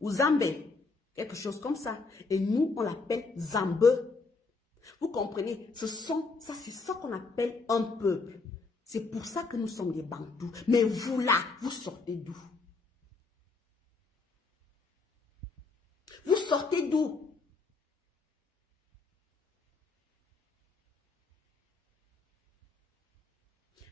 Ou Zambé. Quelque chose comme ça. Et nous, on l'appelle Zambe. Vous comprenez? C'est ça qu'on appelle un peuple. C'est pour ça que nous sommes des Bantous. Mais vous là, vous sortez d'où? Vous sortez d'où?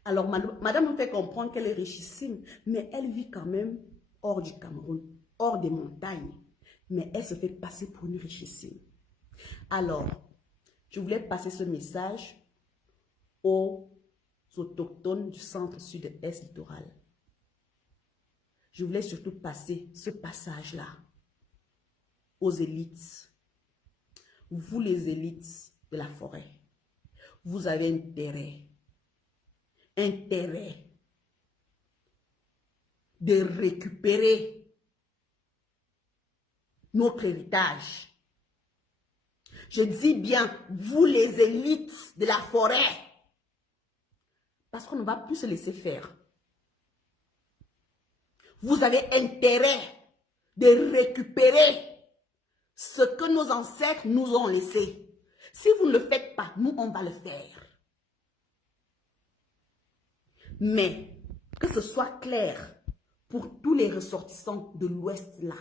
Alors, madame nous fait comprendre qu'elle est richissime, mais elle vit quand même hors du Cameroun, hors des montagnes. Mais elle se fait passer pour une richissime. Alors, je voulais passer ce message aux autochtones du centre-sud-est littoral. Je voulais surtout passer ce passage-là aux élites. Vous, les élites de la forêt, vous avez intérêt de récupérer notre héritage. Je dis bien, vous les élites de la forêt, parce qu'on ne va plus se laisser faire. Vous avez intérêt de récupérer ce que nos ancêtres nous ont laissé. Si vous ne le faites pas, nous, on va le faire. Mais que ce soit clair pour tous les ressortissants de l'Ouest là,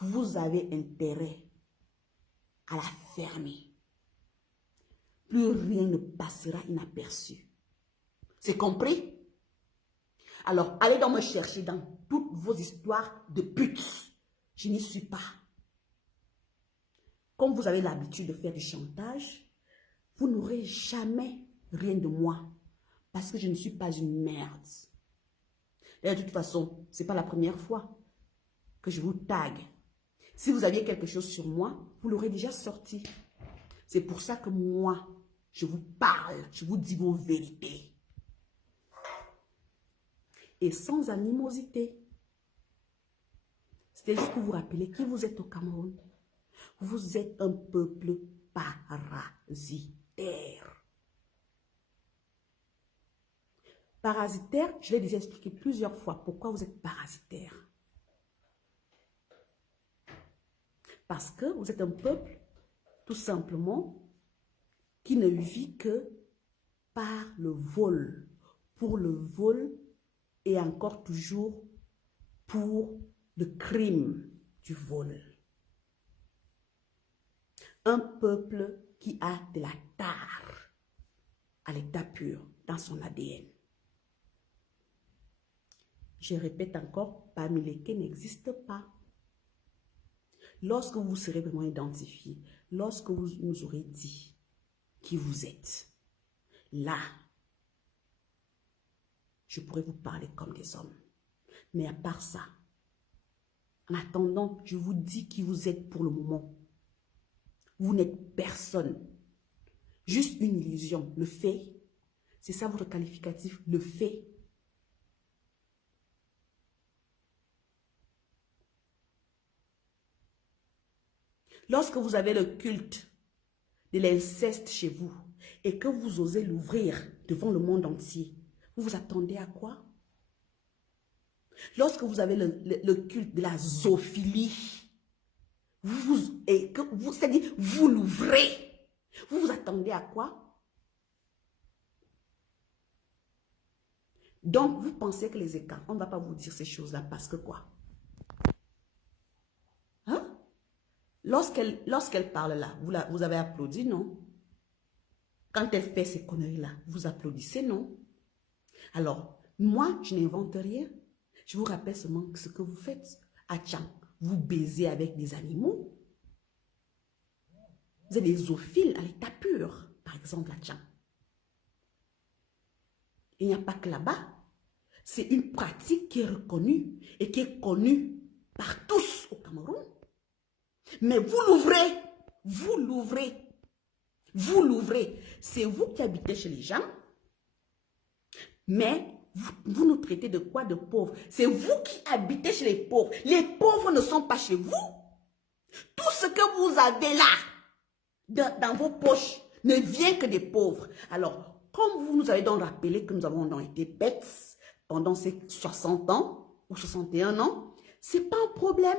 vous avez intérêt à la fermer. Plus rien ne passera inaperçu. C'est compris? Alors, allez donc me chercher dans toutes vos histoires de putes. Je n'y suis pas. Comme vous avez l'habitude de faire du chantage, vous n'aurez jamais rien de moi. Parce que je ne suis pas une merde. Et de toute façon, ce n'est pas la première fois que je vous tag. Si vous aviez quelque chose sur moi, vous l'aurez déjà sorti. C'est pour ça que moi, je vous parle, je vous dis vos vérités. Et sans animosité. C'était juste pour vous rappeler qui vous êtes au Cameroun. Vous êtes un peuple parasitaire. Parasitaire, je l'ai déjà expliqué plusieurs fois pourquoi vous êtes parasitaire. Parce que vous êtes un peuple, tout simplement, qui ne vit que par le vol. Pour le vol et encore toujours pour le crime du vol. Un peuple qui a de la tare à l'état pur dans son ADN. Je répète encore, Bamileke n'existe pas. Lorsque vous serez vraiment identifié, lorsque vous nous aurez dit qui vous êtes, là, je pourrais vous parler comme des hommes. Mais à part ça, en attendant, je vous dis qui vous êtes pour le moment. Vous n'êtes personne. Juste une illusion. Le fait, c'est ça votre qualificatif, le fait. Lorsque vous avez le culte de l'inceste chez vous et que vous osez l'ouvrir devant le monde entier, vous vous attendez à quoi? Lorsque vous avez le culte de la zoophilie, c'est-à-dire vous l'ouvrez, vous vous attendez à quoi? Donc, vous pensez que les écarts, on ne va pas vous dire ces choses-là parce que quoi? Hein? Lorsqu'elle parle là, vous avez applaudi, non? Quand elle fait ces conneries-là, vous applaudissez, non? Alors, moi, je n'invente rien. Je vous rappelle seulement ce que vous faites. À Tchang, vous baisez avec des animaux. Vous êtes des zoophiles à l'état pur, par exemple à Tchang. Il n'y a pas que là-bas. C'est une pratique qui est reconnue et qui est connue par tous au Cameroun. Mais vous l'ouvrez, vous l'ouvrez, vous l'ouvrez. C'est vous qui habitez chez les gens, mais vous nous traitez de quoi? De pauvres. C'est vous qui habitez chez les pauvres. Les pauvres ne sont pas chez vous. Tout ce que vous avez là, dans vos poches, ne vient que des pauvres. Alors, comme vous nous avez donc rappelé que nous avons donc été bêtes pendant ces 60 ans ou 61 ans, ce n'est pas un problème.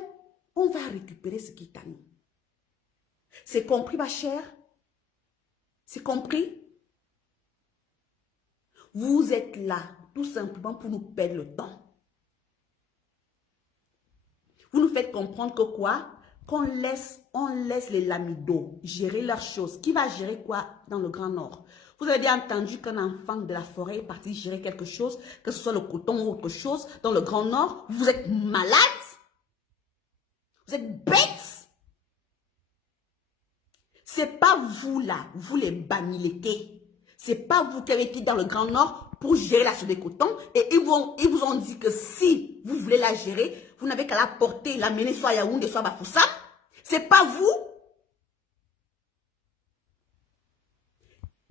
On va récupérer ce qui est à nous. C'est compris, ma chère? C'est compris? Vous êtes là, tout simplement pour nous perdre le temps. Vous nous faites comprendre que quoi? Qu'on laisse les lamidos gérer leurs choses. Qui va gérer quoi dans le Grand Nord? Vous avez déjà entendu qu'un enfant de la forêt est parti gérer quelque chose, que ce soit le coton ou autre chose, dans le Grand Nord? Vous êtes malade? Vous êtes bête? C'est pas vous là, vous les Bamilékés. C'est pas vous qui avez été dans le Grand Nord pour gérer la des cotons. Et ils vous ont dit que si vous voulez la gérer, vous n'avez qu'à la porter, la mener soit à Yaoundé, soit à Bafoussam. C'est pas vous.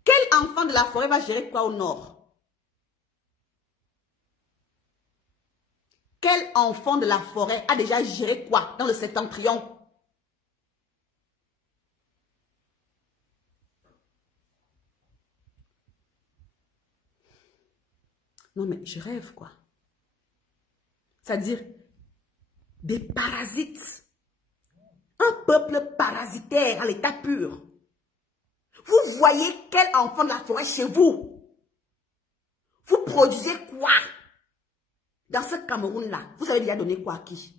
Quel enfant de la forêt va gérer quoi au Nord? Quel enfant de la forêt a déjà géré quoi dans le septentrion? Non mais je rêve quoi. C'est-à-dire des parasites. Un peuple parasitaire à l'état pur. Vous voyez quel enfant de la forêt chez vous? Vous produisez quoi? Dans ce Cameroun-là, vous avez déjà donné quoi à qui?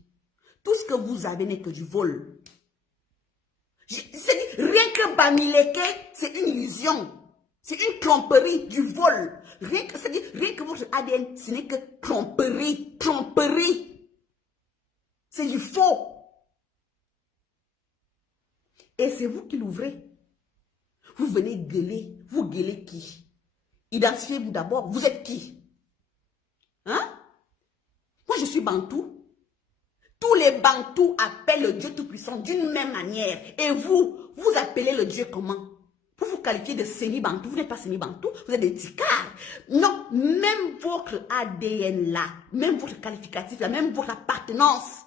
Tout ce que vous avez n'est que du vol. Rien que Bamiléké, c'est une illusion. C'est une tromperie, du vol. Rien que votre ADN, ce n'est que tromperie. Tromperie. C'est du faux. Et c'est vous qui l'ouvrez. Vous venez gueuler. Vous gueulez qui? Identifiez-vous d'abord. Vous êtes qui? Hein? Moi, je suis Bantou. Tous les Bantous appellent le Dieu Tout-Puissant d'une même manière. Et vous appelez le Dieu comment? Pour vous qualifier de semi-Bantou. Vous n'êtes pas semi-Bantou, vous êtes des ticards. Non, même votre ADN là, même votre qualificatif là, même votre appartenance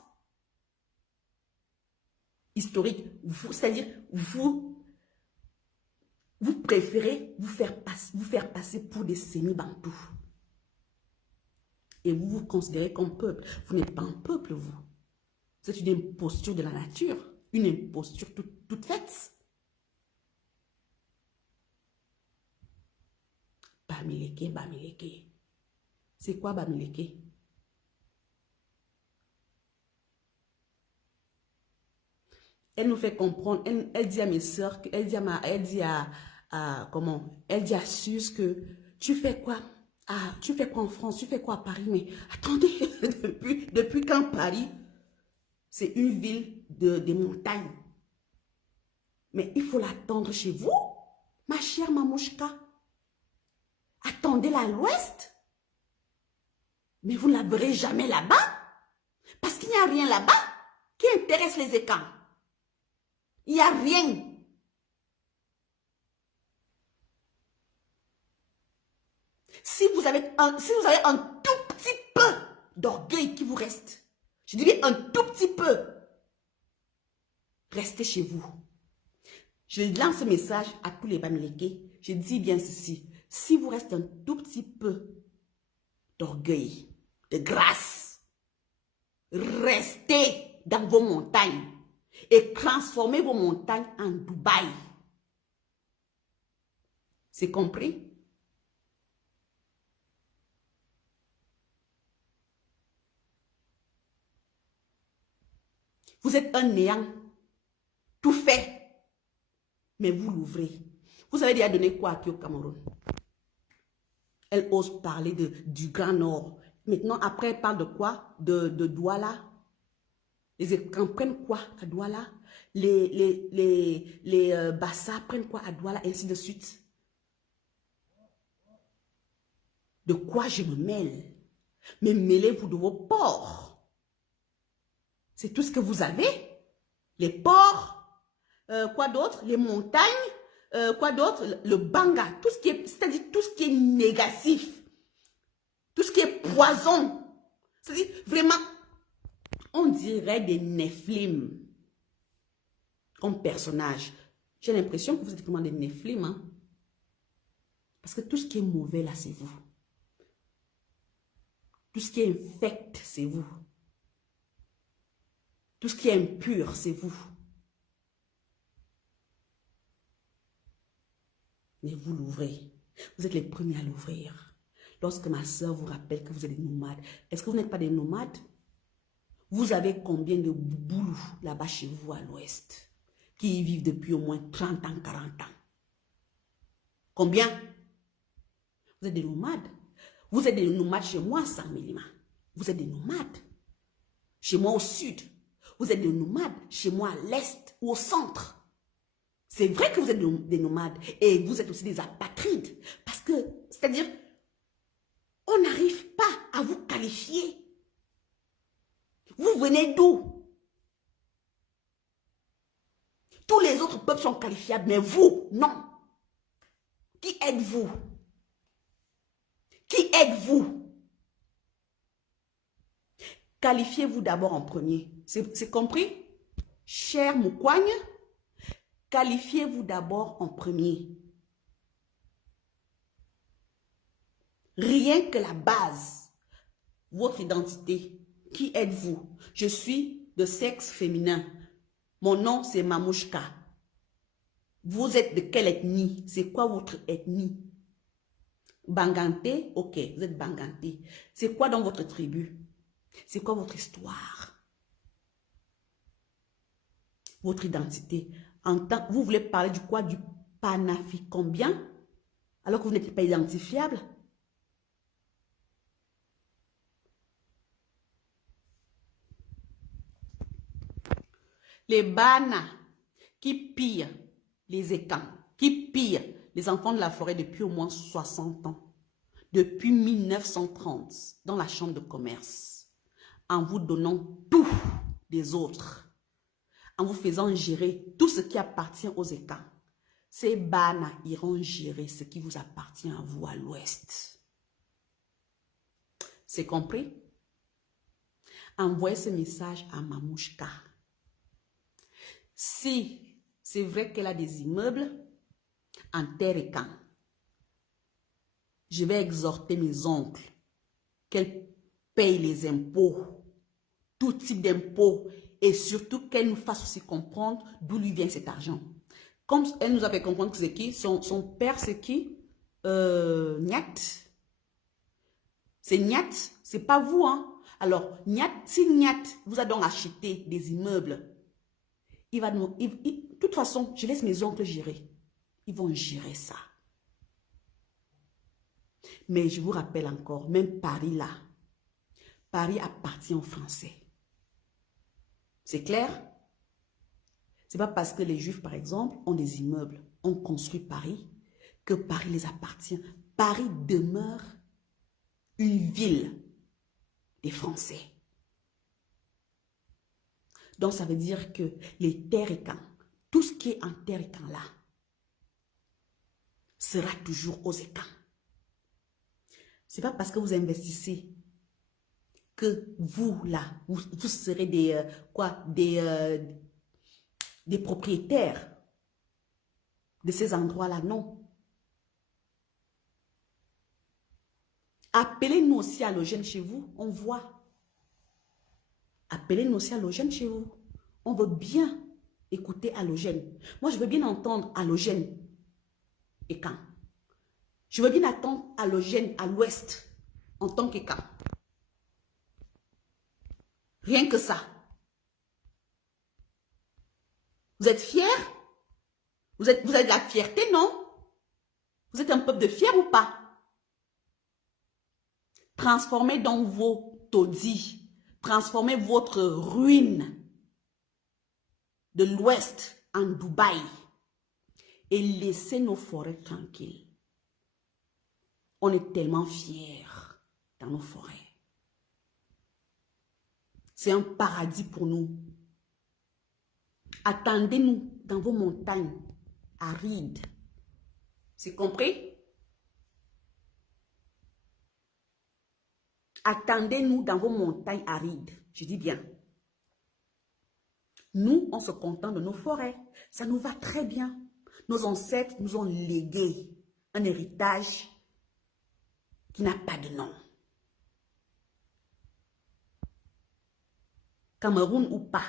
historique, c'est-à-dire vous préférez vous faire passer pour des semi-Bantous. Et vous vous considérez comme peuple. Vous n'êtes pas un peuple, vous. Vous êtes une imposture de la nature. Une imposture toute faite. Bamiléké, Bamiléké. C'est quoi Bamiléké? Elle nous fait comprendre, elle dit à mes soeurs, elle dit à Sus que tu fais quoi? Ah, tu fais quoi en France? Tu fais quoi à Paris? Mais attendez, depuis quand Paris, c'est une ville des montagnes? Mais il faut l'attendre chez vous, ma chère Mamouchka. Attendez-la à l'ouest. Mais vous ne la verrez jamais là-bas. Parce qu'il n'y a rien là-bas qui intéresse les écans. Il n'y a rien. Si vous avez un tout petit peu d'orgueil qui vous reste, je dirais un tout petit peu, restez chez vous. Je lance ce message à tous les Bamilékés. Je dis bien ceci. Si vous restez un tout petit peu d'orgueil, de grâce, restez dans vos montagnes et transformez vos montagnes en Dubaï. C'est compris? Vous êtes un néant, tout fait, mais vous l'ouvrez. Vous avez déjà donné quoi à qui au Cameroun? Elle ose parler du Grand Nord. Maintenant, après, elle parle de quoi? De Douala. Les écrans prennent quoi à Douala? Les Bassa prennent quoi à Douala? Et ainsi de suite. De quoi je me mêle? Mais mêlez-vous de vos porcs. C'est tout ce que vous avez. Les porcs, quoi d'autre? Les montagnes, quoi d'autre? Le banga, tout ce qui est, c'est-à-dire tout ce qui est négatif, tout ce qui est poison. C'est-à-dire vraiment, on dirait des Néphilim comme personnage. J'ai l'impression que vous êtes vraiment des Néphilim, hein? Parce que tout ce qui est mauvais là, c'est vous. Tout ce qui est infect, c'est vous. Tout ce qui est impur, c'est vous. Mais vous l'ouvrez. Vous êtes les premiers à l'ouvrir. Lorsque ma soeur vous rappelle que vous êtes des nomades, est-ce que vous n'êtes pas des nomades? Vous avez combien de boulous là-bas chez vous à l'ouest qui y vivent depuis au moins 30 ans, 40 ans? Combien? Vous êtes des nomades. Vous êtes des nomades chez moi, Samélima. Vous êtes des nomades. Chez moi au sud. Vous êtes des nomades. Chez moi à l'est ou au centre. C'est vrai que vous êtes des nomades. Et vous êtes aussi des apatrides. Parce que, c'est-à-dire, on n'arrive pas à vous qualifier. Vous venez d'où? Tous les autres peuples sont qualifiables, mais vous, non. Qui êtes-vous? Qui êtes-vous? Qualifiez-vous d'abord en premier. C'est compris? Cher Moukouagne, qualifiez-vous d'abord en premier. Rien que la base, votre identité. Qui êtes-vous? Je suis de sexe féminin. Mon nom, c'est Mamouchka. Vous êtes de quelle ethnie? C'est quoi votre ethnie? Banganté? Ok, vous êtes Banganté. C'est quoi dans votre tribu? C'est quoi votre histoire? Votre identité. Vous voulez parler du quoi? Du panafricain, alors que vous n'êtes pas identifiable? Les Bana qui pillent les Écans, qui pillent les enfants de la forêt depuis au moins 60 ans, depuis 1930, dans la chambre de commerce, en vous donnant tout des autres, en vous faisant gérer tout ce qui appartient aux Écans. Ces Bana iront gérer ce qui vous appartient à vous à l'ouest. C'est compris? Envoyez ce message à Mamouchka. Si c'est vrai qu'elle a des immeubles en terre et camp, je vais exhorter mes oncles qu'elles payent les impôts, tout type d'impôts, et surtout qu'elle nous fasse aussi comprendre d'où lui vient cet argent. Comme elle nous a fait comprendre que c'est qui, son père c'est qui? Nyat. C'est Nyat, c'est pas vous, hein. Alors, Nyat, si Nyat vous a donc acheté des immeubles, il va nous... de toute façon, je laisse mes oncles gérer. Ils vont gérer ça. Mais je vous rappelle encore, même Paris là, Paris appartient aux Français. C'est clair? C'est pas parce que les Juifs, par exemple, ont des immeubles, ont construit Paris, que Paris les appartient. Paris demeure une ville des Français. Donc, ça veut dire que les terres et camps, tout ce qui est en terre et camps là, sera toujours aux écans. Ce n'est pas parce que vous investissez que vous, là, vous serez des propriétaires de ces endroits-là, non. Appelez-nous aussi à Allogène chez vous, on voit. Appelez-nous aussi à Allogène chez vous. On veut bien écouter Allogène. Moi, je veux bien entendre Allogène et quand. Je veux bien attendre Allogène à l'ouest en tant qu'Écan. Rien que ça. Vous êtes fiers? Vous avez de la fierté, non? Vous êtes un peuple de fiers ou pas? Transformez donc vos taudis. Transformez votre ruine de l'ouest en Dubaï. Et laissez nos forêts tranquilles. On est tellement fiers dans nos forêts. C'est un paradis pour nous. Attendez-nous dans vos montagnes arides. C'est compris? Attendez-nous dans vos montagnes arides. Je dis bien. Nous, on se contente de nos forêts. Ça nous va très bien. Nos ancêtres nous ont légué un héritage qui n'a pas de nom. Cameroun ou pas,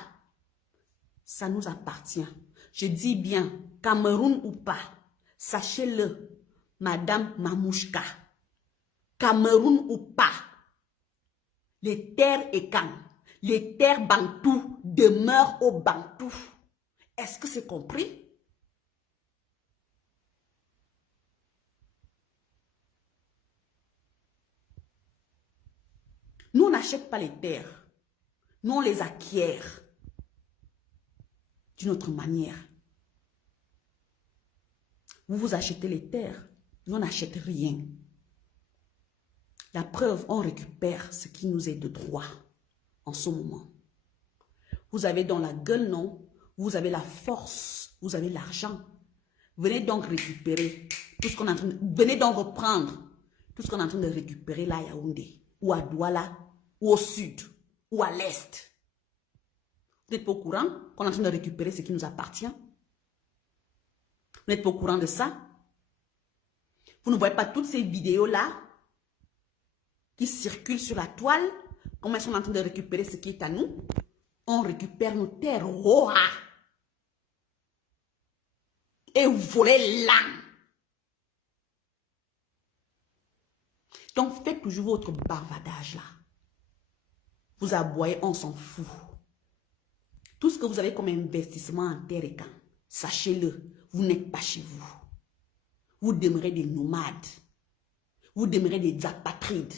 ça nous appartient. Je dis bien, Cameroun ou pas, sachez-le, Madame Mamouchka, Cameroun ou pas, les terres Écan, les terres Bantous demeurent aux Bantous. Est-ce que c'est compris? n'achète pas les terres. Nous, on les acquiert d'une autre manière. Vous vous achetez les terres, nous, on n'achète rien. La preuve, on récupère ce qui nous est de droit en ce moment. Vous avez dans la gueule, non? Vous avez la force, vous avez l'argent. Venez donc récupérer tout ce qu'on est en train de... Venez donc reprendre tout ce qu'on est en train de récupérer là à Yaoundé, ou à Douala, ou au sud, ou à l'est. Vous n'êtes pas au courant qu'on est en train de récupérer ce qui nous appartient? Vous n'êtes pas au courant de ça? Vous ne voyez pas toutes ces vidéos-là qui circulent sur la toile? Comment ils sont en train de récupérer ce qui est à nous? On récupère nos terres. Oh, ah. Et vous volez là. Donc, faites toujours votre bavardage là. Vous aboyez, on s'en fout. Tout ce que vous avez comme investissement en terre et camp, sachez-le, vous n'êtes pas chez vous. Vous demeurez des nomades. Vous demeurez des apatrides.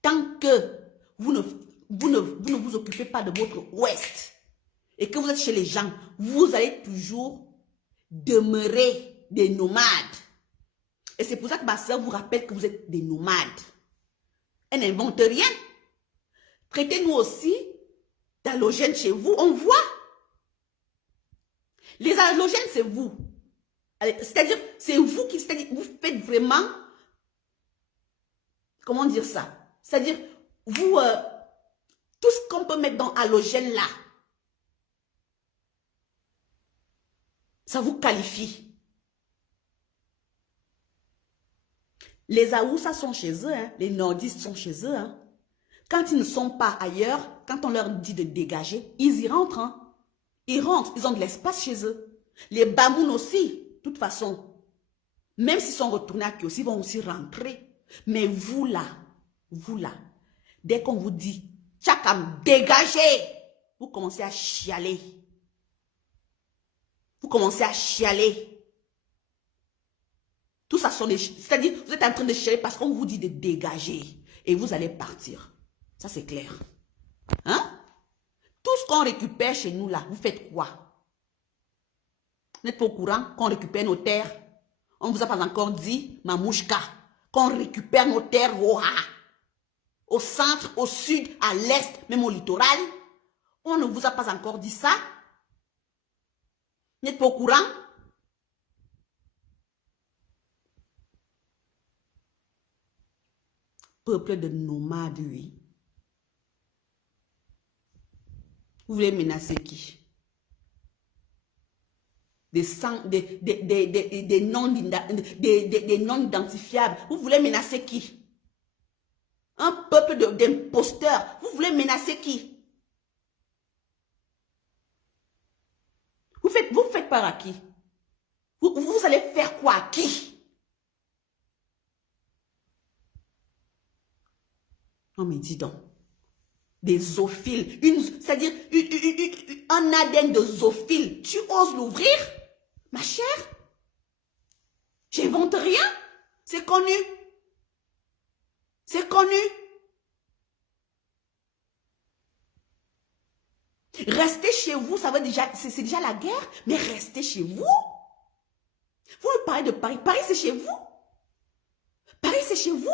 Tant que vous ne vous occupez pas de votre ouest et que vous êtes chez les gens, vous allez toujours demeurer des nomades. Et c'est pour ça que ma soeur vous rappelle que vous êtes des nomades. Elle n'invente rien. Traitez-nous aussi d'halogènes chez vous, on voit. Les halogènes, c'est vous. C'est-à-dire, c'est vous qui, c'est-à-dire, vous faites vraiment, comment dire ça? C'est-à-dire, vous, tout ce qu'on peut mettre dans halogène là, ça vous qualifie. Les Aoussa sont chez eux, hein, les nordistes sont chez eux. Hein. Quand ils ne sont pas ailleurs, quand on leur dit de dégager, ils y rentrent. Hein. Ils rentrent, ils ont de l'espace chez eux. Les Bamoun aussi, de toute façon, même s'ils sont retournés à Kiossi, ils vont aussi rentrer. Mais vous là, dès qu'on vous dit, Tchakam, dégagez, vous commencez à chialer. Vous commencez à chialer. Tout ça sont des... C'est-à-dire, vous êtes en train de chialer parce qu'on vous dit de dégager. Et vous allez partir. Ça, c'est clair. Hein? Tout ce qu'on récupère chez nous, là, vous faites quoi? Vous n'êtes pas au courant qu'on récupère nos terres? On ne vous a pas encore dit, Mamouchka, qu'on récupère nos terres au centre, au sud, à l'est, même au littoral. On ne vous a pas encore dit ça? Vous n'êtes pas au courant? Peuple de nomades, oui. Vous voulez menacer qui? Des noms identifiables. Vous voulez menacer qui? Un peuple d'imposteurs. Vous voulez menacer qui? Vous faites par à qui? Vous allez faire quoi à qui? Non mais dis donc. Des zoophiles. C'est-à-dire un ADN de zoophile. Tu oses l'ouvrir? Ma chère? J'invente rien. C'est connu. C'est connu. Restez chez vous, ça va déjà, c'est déjà la guerre, mais restez chez vous. Vous me parlez de Paris. Paris, c'est chez vous. Paris, c'est chez vous.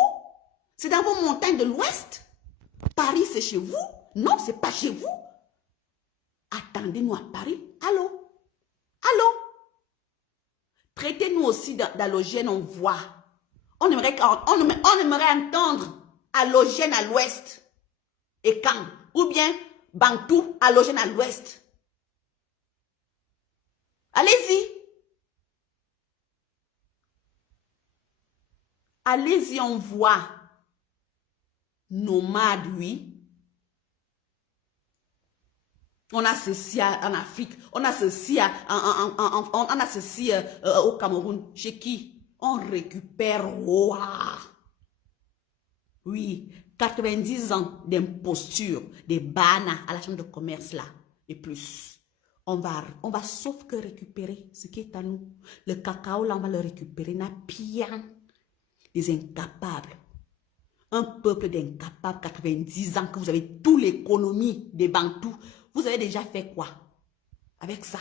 C'est dans vos montagnes de l'Ouest. Paris, c'est chez vous. Non, c'est pas chez vous. Attendez-nous à Paris. Allô? Allô? Traitez-nous aussi d'halogène, on voit. On aimerait entendre halogène à l'Ouest. Et quand? Ou bien Bantou, halogène à l'Ouest. Allez-y. Allez-y, on voit. Nomade, oui. On a ceci en Afrique. On a ceci, on a ceci au Cameroun. Chez qui? On récupère. Oui. 90 ans d'imposture, des bana à la chambre de commerce là. Et plus. On va sauf que récupérer ce qui est à nous. Le cacao là, on va le récupérer. N'a bien. Des incapables. Un peuple d'incapables, 90 ans, que vous avez toute l'économie des Bantous. Vous avez déjà fait quoi avec ça?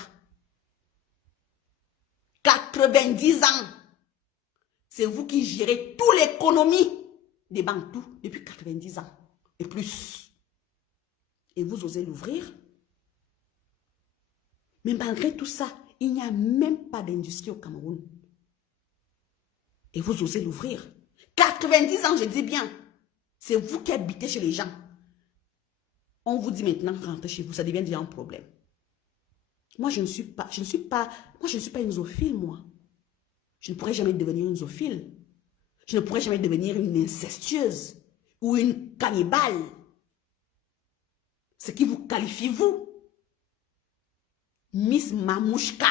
90 ans. C'est vous qui gérez toute l'économie des Bantous depuis 90 ans et plus. Et vous osez l'ouvrir? Mais malgré tout ça, il n'y a même pas d'industrie au Cameroun. Et vous osez l'ouvrir? 90 ans, je dis bien. C'est vous qui habitez chez les gens. On vous dit maintenant, rentrez chez vous, ça devient déjà un problème. Moi, je ne suis pas une zoophile, moi. Je ne pourrais jamais devenir une zoophile. Je ne pourrais jamais devenir une incestueuse ou une cannibale. Ce qui vous qualifie, vous. Miss Mamouchka.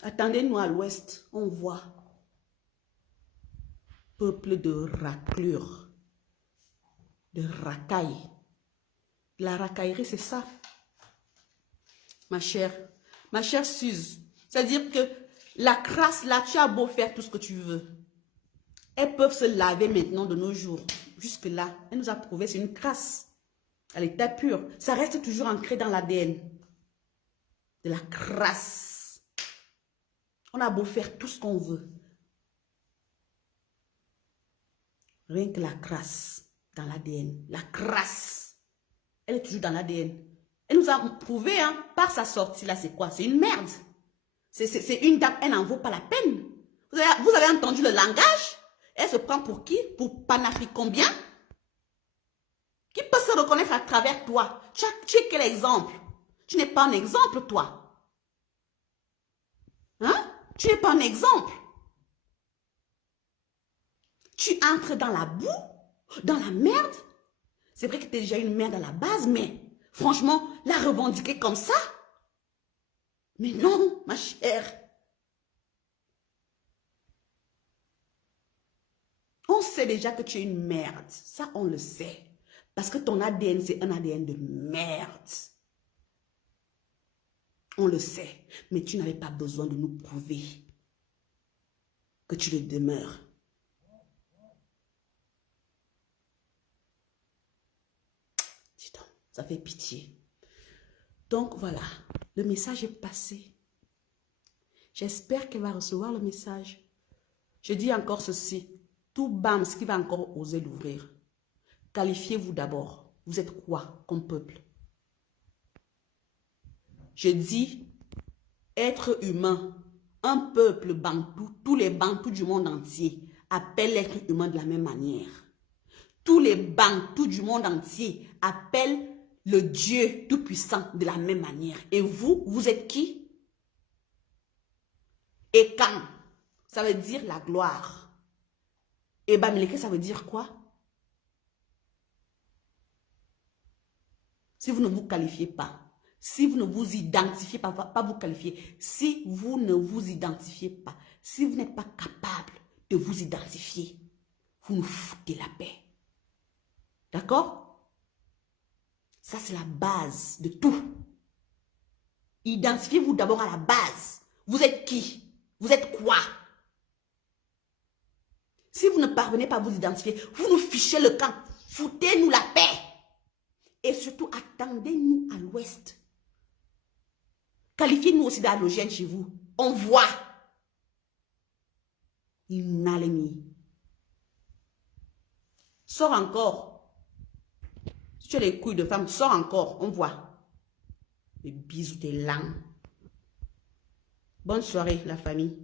Attendez-nous à l'ouest, on voit. Peuple de raclure, de racaille. La racaillerie, c'est ça. Ma chère Suze. C'est-à-dire que la crasse, là, tu as beau faire tout ce que tu veux. Elles peuvent se laver maintenant de nos jours. Jusque-là, elle nous a prouvé, c'est une crasse. À l'état pur. Ça reste toujours ancré dans l'ADN. De la crasse. On a beau faire tout ce qu'on veut. Rien que la crasse dans l'ADN. La crasse. Elle est toujours dans l'ADN. Elle nous a prouvé, hein, par sa sortie là, c'est quoi? C'est une merde. C'est une dame, elle n'en vaut pas la peine. Vous avez entendu le langage? Elle se prend pour qui? Pour Panafi combien? Qui peut se reconnaître à travers toi? Tu es quel exemple? Tu n'es pas un exemple, toi. Hein? Tu n'es pas un exemple. Tu entres dans la boue, dans la merde. C'est vrai que tu es déjà une merde à la base, mais franchement, la revendiquer comme ça? Mais non, ma chère. On sait déjà que tu es une merde. Ça, on le sait. Parce que ton ADN, c'est un ADN de merde. On le sait. Mais tu n'avais pas besoin de nous prouver que tu le demeures. Dis donc, ça fait pitié. Donc voilà, le message est passé. J'espère qu'elle va recevoir le message. Je dis encore ceci. Tout BAMS qui va encore oser l'ouvrir. Qualifiez-vous d'abord. Vous êtes quoi comme peuple? Je dis être humain. Un peuple bantou, tous les bantous du monde entier appellent l'être humain de la même manière. Tous les bantous du monde entier appellent le Dieu tout-puissant de la même manière. Et vous, vous êtes qui? Et quand? Ça veut dire la gloire. Et Bamileke, ça veut dire quoi? Si vous ne vous qualifiez pas, si vous ne vous identifiez pas, pas vous qualifier, si vous ne vous identifiez pas, si vous n'êtes pas capable de vous identifier, vous nous foutez la paix. D'accord? Ça, c'est la base de tout. Identifiez-vous d'abord à la base. Vous êtes qui? Vous êtes quoi? Si vous ne parvenez pas à vous identifier, vous nous fichez le camp. Foutez-nous la paix. Et surtout, attendez-nous à l'ouest. Qualifiez-nous aussi d'halogène chez vous. On voit. Inalemi. Sors encore. Si tu as les couilles de femme, sors encore. On voit. Les bisous, tes langues. Bonne soirée, la famille.